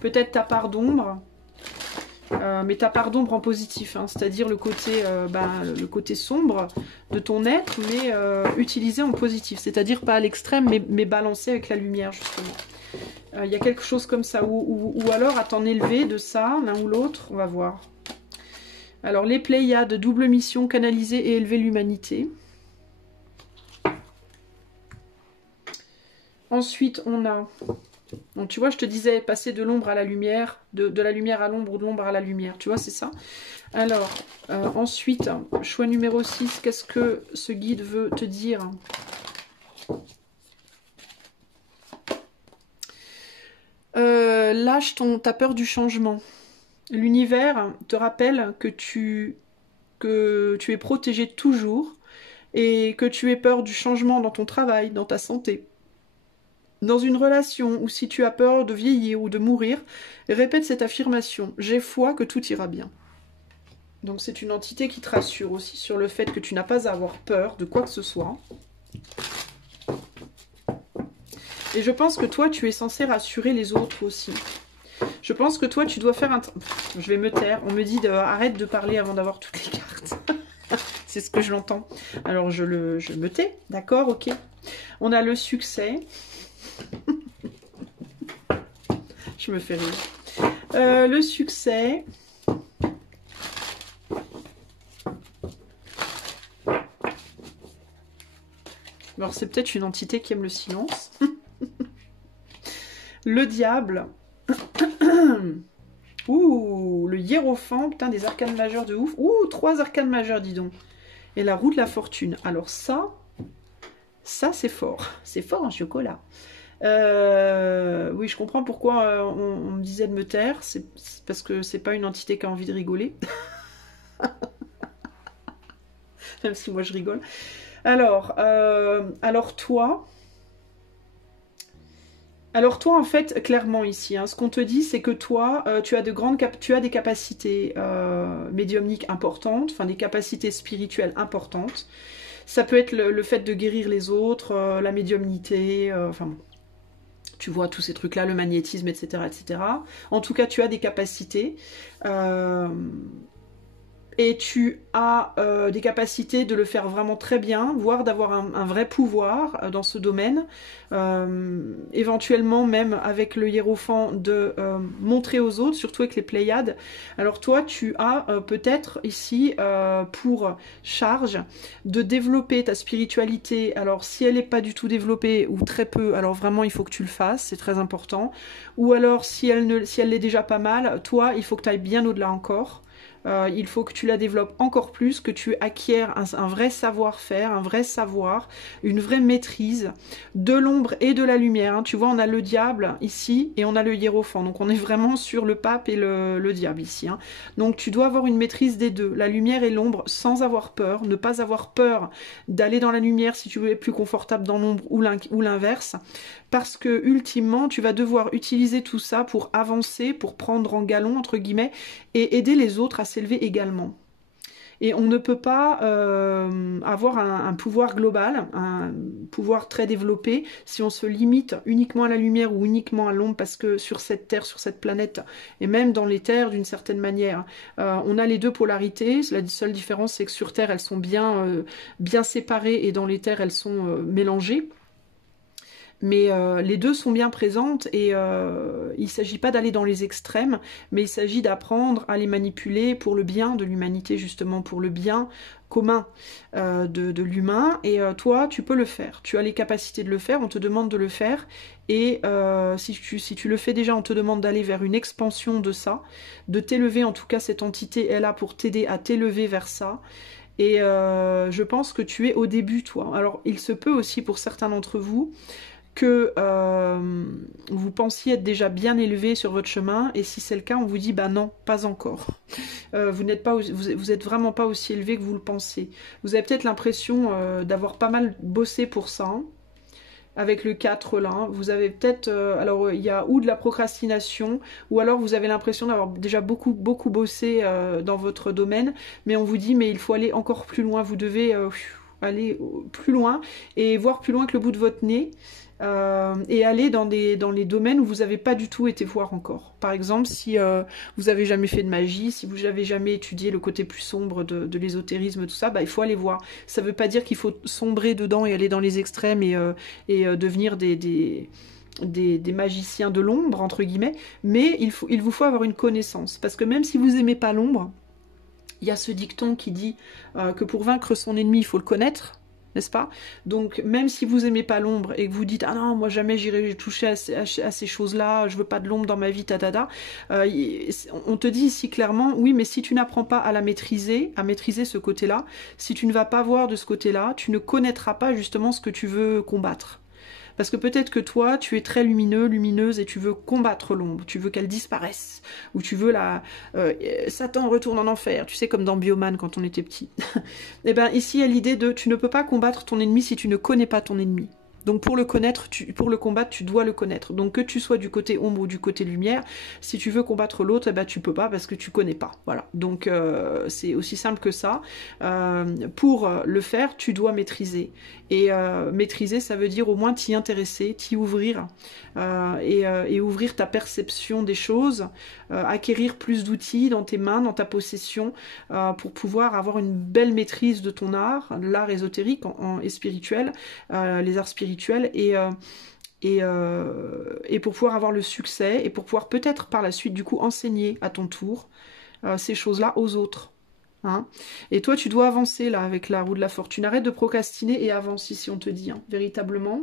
Peut-être ta part d'ombre, mais ta part d'ombre en positif, hein, c'est-à-dire le côté sombre de ton être, mais utilisé en positif, c'est-à-dire pas à l'extrême, mais balancé avec la lumière, justement. Il y a quelque chose comme ça, ou alors à t'en élever de ça, l'un ou l'autre, on va voir. Alors, les Pléiades, double mission, canaliser et élever l'humanité. Ensuite, on a... Donc, tu vois, je te disais, passer de l'ombre à la lumière, de la lumière à l'ombre ou de l'ombre à la lumière. Tu vois, c'est ça. Alors, ensuite, choix numéro 6, qu'est-ce que ce guide veut te dire? Lâche ta peur du changement. L'univers te rappelle que tu es protégé toujours et que tu aies peur du changement dans ton travail, dans ta santé. Dans une relation ou si tu as peur de vieillir ou de mourir, répète cette affirmation. J'ai foi que tout ira bien. Donc c'est une entité qui te rassure aussi sur le fait que tu n'as pas à avoir peur de quoi que ce soit. Et je pense que toi, tu es censé rassurer les autres aussi. Je pense que toi, tu dois faire un... Je vais me taire. On me dit arrête de parler avant d'avoir toutes les cartes. C'est ce que je l'entends. Alors je me tais. D'accord, ok. On a le succès. Je me fais rire. Le succès. Alors c'est peut-être une entité qui aime le silence. Le diable. Ouh, le hiérophant, putain, des arcanes majeures de ouf. Ouh, 3 arcanes majeures, dis donc. Et la roue de la fortune. Alors ça c'est fort. C'est fort en chocolat. Oui, je comprends pourquoi on me disait de me taire. C'est parce que c'est pas une entité qui a envie de rigoler. Même si moi je rigole. Alors toi... Alors toi, en fait, clairement ici, hein, ce qu'on te dit, c'est que toi, tu as des capacités médiumniques importantes, enfin des capacités spirituelles importantes. Ça peut être le fait de guérir les autres, la médiumnité, enfin, tu vois tous ces trucs-là, le magnétisme, etc., etc. En tout cas, tu as des capacités. Et tu as des capacités de le faire vraiment très bien, voire d'avoir un vrai pouvoir dans ce domaine, éventuellement même avec le hiérophant de montrer aux autres, surtout avec les Pléiades. Alors toi, tu as peut-être ici pour charge de développer ta spiritualité. Alors si elle n'est pas du tout développée ou très peu, alors vraiment il faut que tu le fasses, c'est très important. Ou alors si elle l'est déjà pas mal, toi il faut que tu ailles bien au-delà encore. Il faut que tu la développes encore plus, que tu acquières un vrai savoir-faire, un vrai savoir, une vraie maîtrise de l'ombre et de la lumière. Hein. Tu vois, on a le diable ici et on a le hiérophant. Donc on est vraiment sur le pape et le diable ici. Hein. Donc tu dois avoir une maîtrise des deux, la lumière et l'ombre, sans avoir peur, ne pas avoir peur d'aller dans la lumière si tu veux être plus confortable dans l'ombre ou l'inverse. Parce que ultimement, tu vas devoir utiliser tout ça pour avancer, pour prendre en galon, entre guillemets, et aider les autres à s'élever également. Et on ne peut pas avoir un pouvoir global, un pouvoir très développé, si on se limite uniquement à la lumière ou uniquement à l'ombre, parce que sur cette terre, sur cette planète, et même dans les terres d'une certaine manière, on a les deux polarités. La seule différence, c'est que sur Terre, elles sont bien séparées, et dans les terres, elles sont mélangées. Mais les deux sont bien présentes et il ne s'agit pas d'aller dans les extrêmes, mais il s'agit d'apprendre à les manipuler pour le bien de l'humanité, justement, pour le bien commun de l'humain. Et toi, tu peux le faire. Tu as les capacités de le faire, on te demande de le faire. Et si tu le fais déjà, on te demande d'aller vers une expansion de ça, de t'élever. En tout cas, cette entité est là pour t'aider à t'élever vers ça. Et je pense que tu es au début, toi. Alors, il se peut aussi pour certains d'entre vous que vous pensiez être déjà bien élevé sur votre chemin, et si c'est le cas, on vous dit bah non, pas encore. Vous êtes vraiment pas aussi élevé que vous le pensez. Vous avez peut-être l'impression d'avoir pas mal bossé pour ça, hein, avec le 4 là. Hein. Vous avez peut-être, alors il y a ou de la procrastination, ou alors vous avez l'impression d'avoir déjà beaucoup bossé dans votre domaine, mais on vous dit mais il faut aller encore plus loin, vous devez aller plus loin, et voir plus loin que le bout de votre nez. Et aller dans les domaines où vous n'avez pas du tout été voir encore. Par exemple, si vous n'avez jamais fait de magie, si vous n'avez jamais étudié le côté plus sombre de l'ésotérisme, tout ça, bah, il faut aller voir. Ça ne veut pas dire qu'il faut sombrer dedans et aller dans les extrêmes et devenir des magiciens de l'ombre, entre guillemets, mais il vous faut avoir une connaissance. Parce que même si vous n'aimez pas l'ombre, il y a ce dicton qui dit que pour vaincre son ennemi, il faut le connaître. N'est-ce pas? Donc même si vous aimez pas l'ombre et que vous dites ah non moi jamais j'irai toucher à ces choses-là, je veux pas de l'ombre dans ma vie, on te dit ici clairement oui, mais si tu n'apprends pas à maîtriser ce côté-là, si tu ne vas pas voir de ce côté-là, tu ne connaîtras pas justement ce que tu veux combattre. Parce que peut-être que toi, tu es très lumineuse, et tu veux combattre l'ombre, tu veux qu'elle disparaisse, ou tu veux Satan retourne en enfer, tu sais, comme dans Bioman quand on était petit. Et bien ici, il y a l'idée de tu ne peux pas combattre ton ennemi si tu ne connais pas ton ennemi. Donc pour le combattre, tu dois le connaître. Donc que tu sois du côté ombre ou du côté lumière, si tu veux combattre l'autre, eh ben, tu peux pas parce que tu connais pas. Voilà. Donc c'est aussi simple que ça. Pour le faire, tu dois maîtriser. Et maîtriser, ça veut dire au moins t'y intéresser, t'y ouvrir et ouvrir ta perception des choses, acquérir plus d'outils dans tes mains, dans ta possession, pour pouvoir avoir une belle maîtrise de ton art, l'art ésotérique et spirituel, les arts spirituels, et pour pouvoir avoir le succès, et pour pouvoir peut-être par la suite du coup enseigner à ton tour ces choses-là aux autres. Hein. Et toi, tu dois avancer là avec la roue de la fortune. Arrête de procrastiner et avance ici, on te dit, hein, véritablement.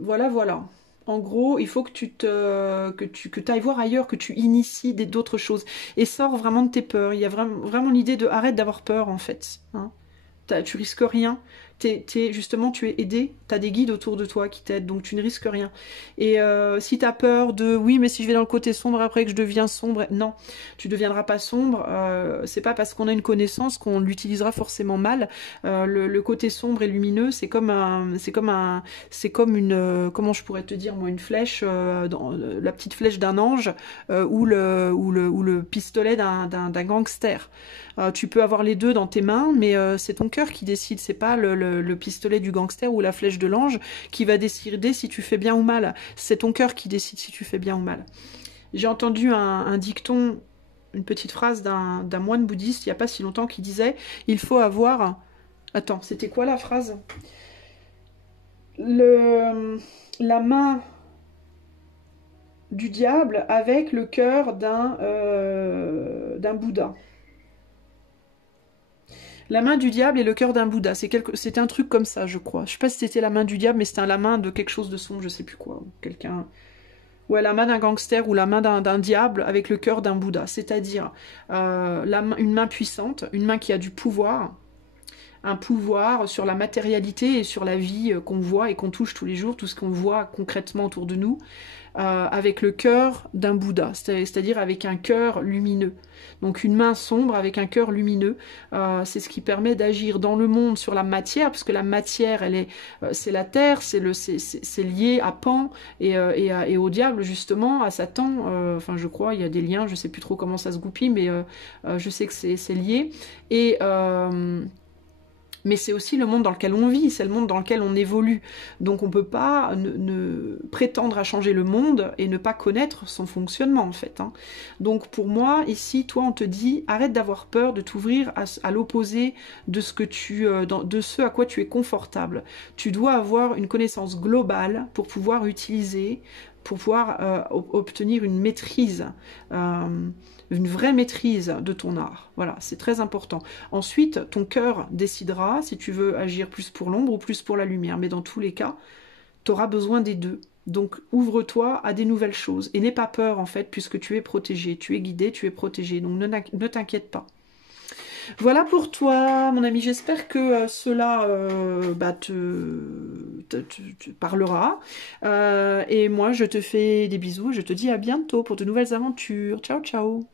Voilà, voilà. En gros, il faut que tu ailles voir ailleurs, que tu inities d'autres choses. Et sors vraiment de tes peurs. Il y a vraiment l'idée de arrête d'avoir peur, en fait. Hein. Tu risques rien. Justement, tu es aidé. Tu as des guides autour de toi qui t'aident, donc tu ne risques rien. Et si tu as peur de oui, mais si je vais dans le côté sombre après que je deviens sombre, non, tu ne deviendras pas sombre. C'est pas parce qu'on a une connaissance qu'on l'utilisera forcément mal. Le côté sombre et lumineux, c'est comme une, comment je pourrais te dire moi, une flèche, la petite flèche d'un ange ou le pistolet d'un gangster. Tu peux avoir les deux dans tes mains, mais c'est ton cœur qui décide. C'est pas le pistolet du gangster ou la flèche de l'ange qui va décider si tu fais bien ou mal. C'est ton cœur qui décide si tu fais bien ou mal. J'ai entendu un dicton, une petite phrase d'un moine bouddhiste il n'y a pas si longtemps qui disait « Il faut avoir... » Attends, c'était quoi la phrase? La main du diable avec le cœur d'un Bouddha. La main du diable et le cœur d'un Bouddha. C'était un truc comme ça, je crois. Je sais pas si c'était la main du diable, mais c'était la main de quelque chose de sombre, je sais plus quoi. Quelqu'un... Ouais, la main d'un gangster ou la main d'un diable avec le cœur d'un Bouddha. C'est-à-dire une main puissante, une main qui a du pouvoir, un pouvoir sur la matérialité et sur la vie qu'on voit et qu'on touche tous les jours, tout ce qu'on voit concrètement autour de nous, avec le cœur d'un Bouddha, c'est-à-dire avec un cœur lumineux. Donc une main sombre avec un cœur lumineux, c'est ce qui permet d'agir dans le monde sur la matière, parce que la matière, c'est la terre, c'est lié à Pan et au diable justement, à Satan. Enfin, je crois, il y a des liens, je sais plus trop comment ça se goupille, mais je sais que c'est lié. Et mais c'est aussi le monde dans lequel on vit, c'est le monde dans lequel on évolue. Donc on ne peut pas ne prétendre à changer le monde et ne pas connaître son fonctionnement en fait. Hein. Donc pour moi, ici, toi on te dit, arrête d'avoir peur de t'ouvrir à l'opposé de ce à quoi tu es confortable. Tu dois avoir une connaissance globale pour pouvoir utiliser, pour pouvoir obtenir une maîtrise. Une vraie maîtrise de ton art. Voilà, c'est très important. Ensuite, ton cœur décidera si tu veux agir plus pour l'ombre ou plus pour la lumière. Mais dans tous les cas, tu auras besoin des deux. Donc, ouvre-toi à des nouvelles choses. Et n'aie pas peur, en fait, puisque tu es protégé. Tu es guidé, tu es protégé. Donc, ne t'inquiète pas. Voilà pour toi, mon ami. J'espère que cela te parlera. Et moi, je te fais des bisous. Je te dis à bientôt pour de nouvelles aventures. Ciao, ciao.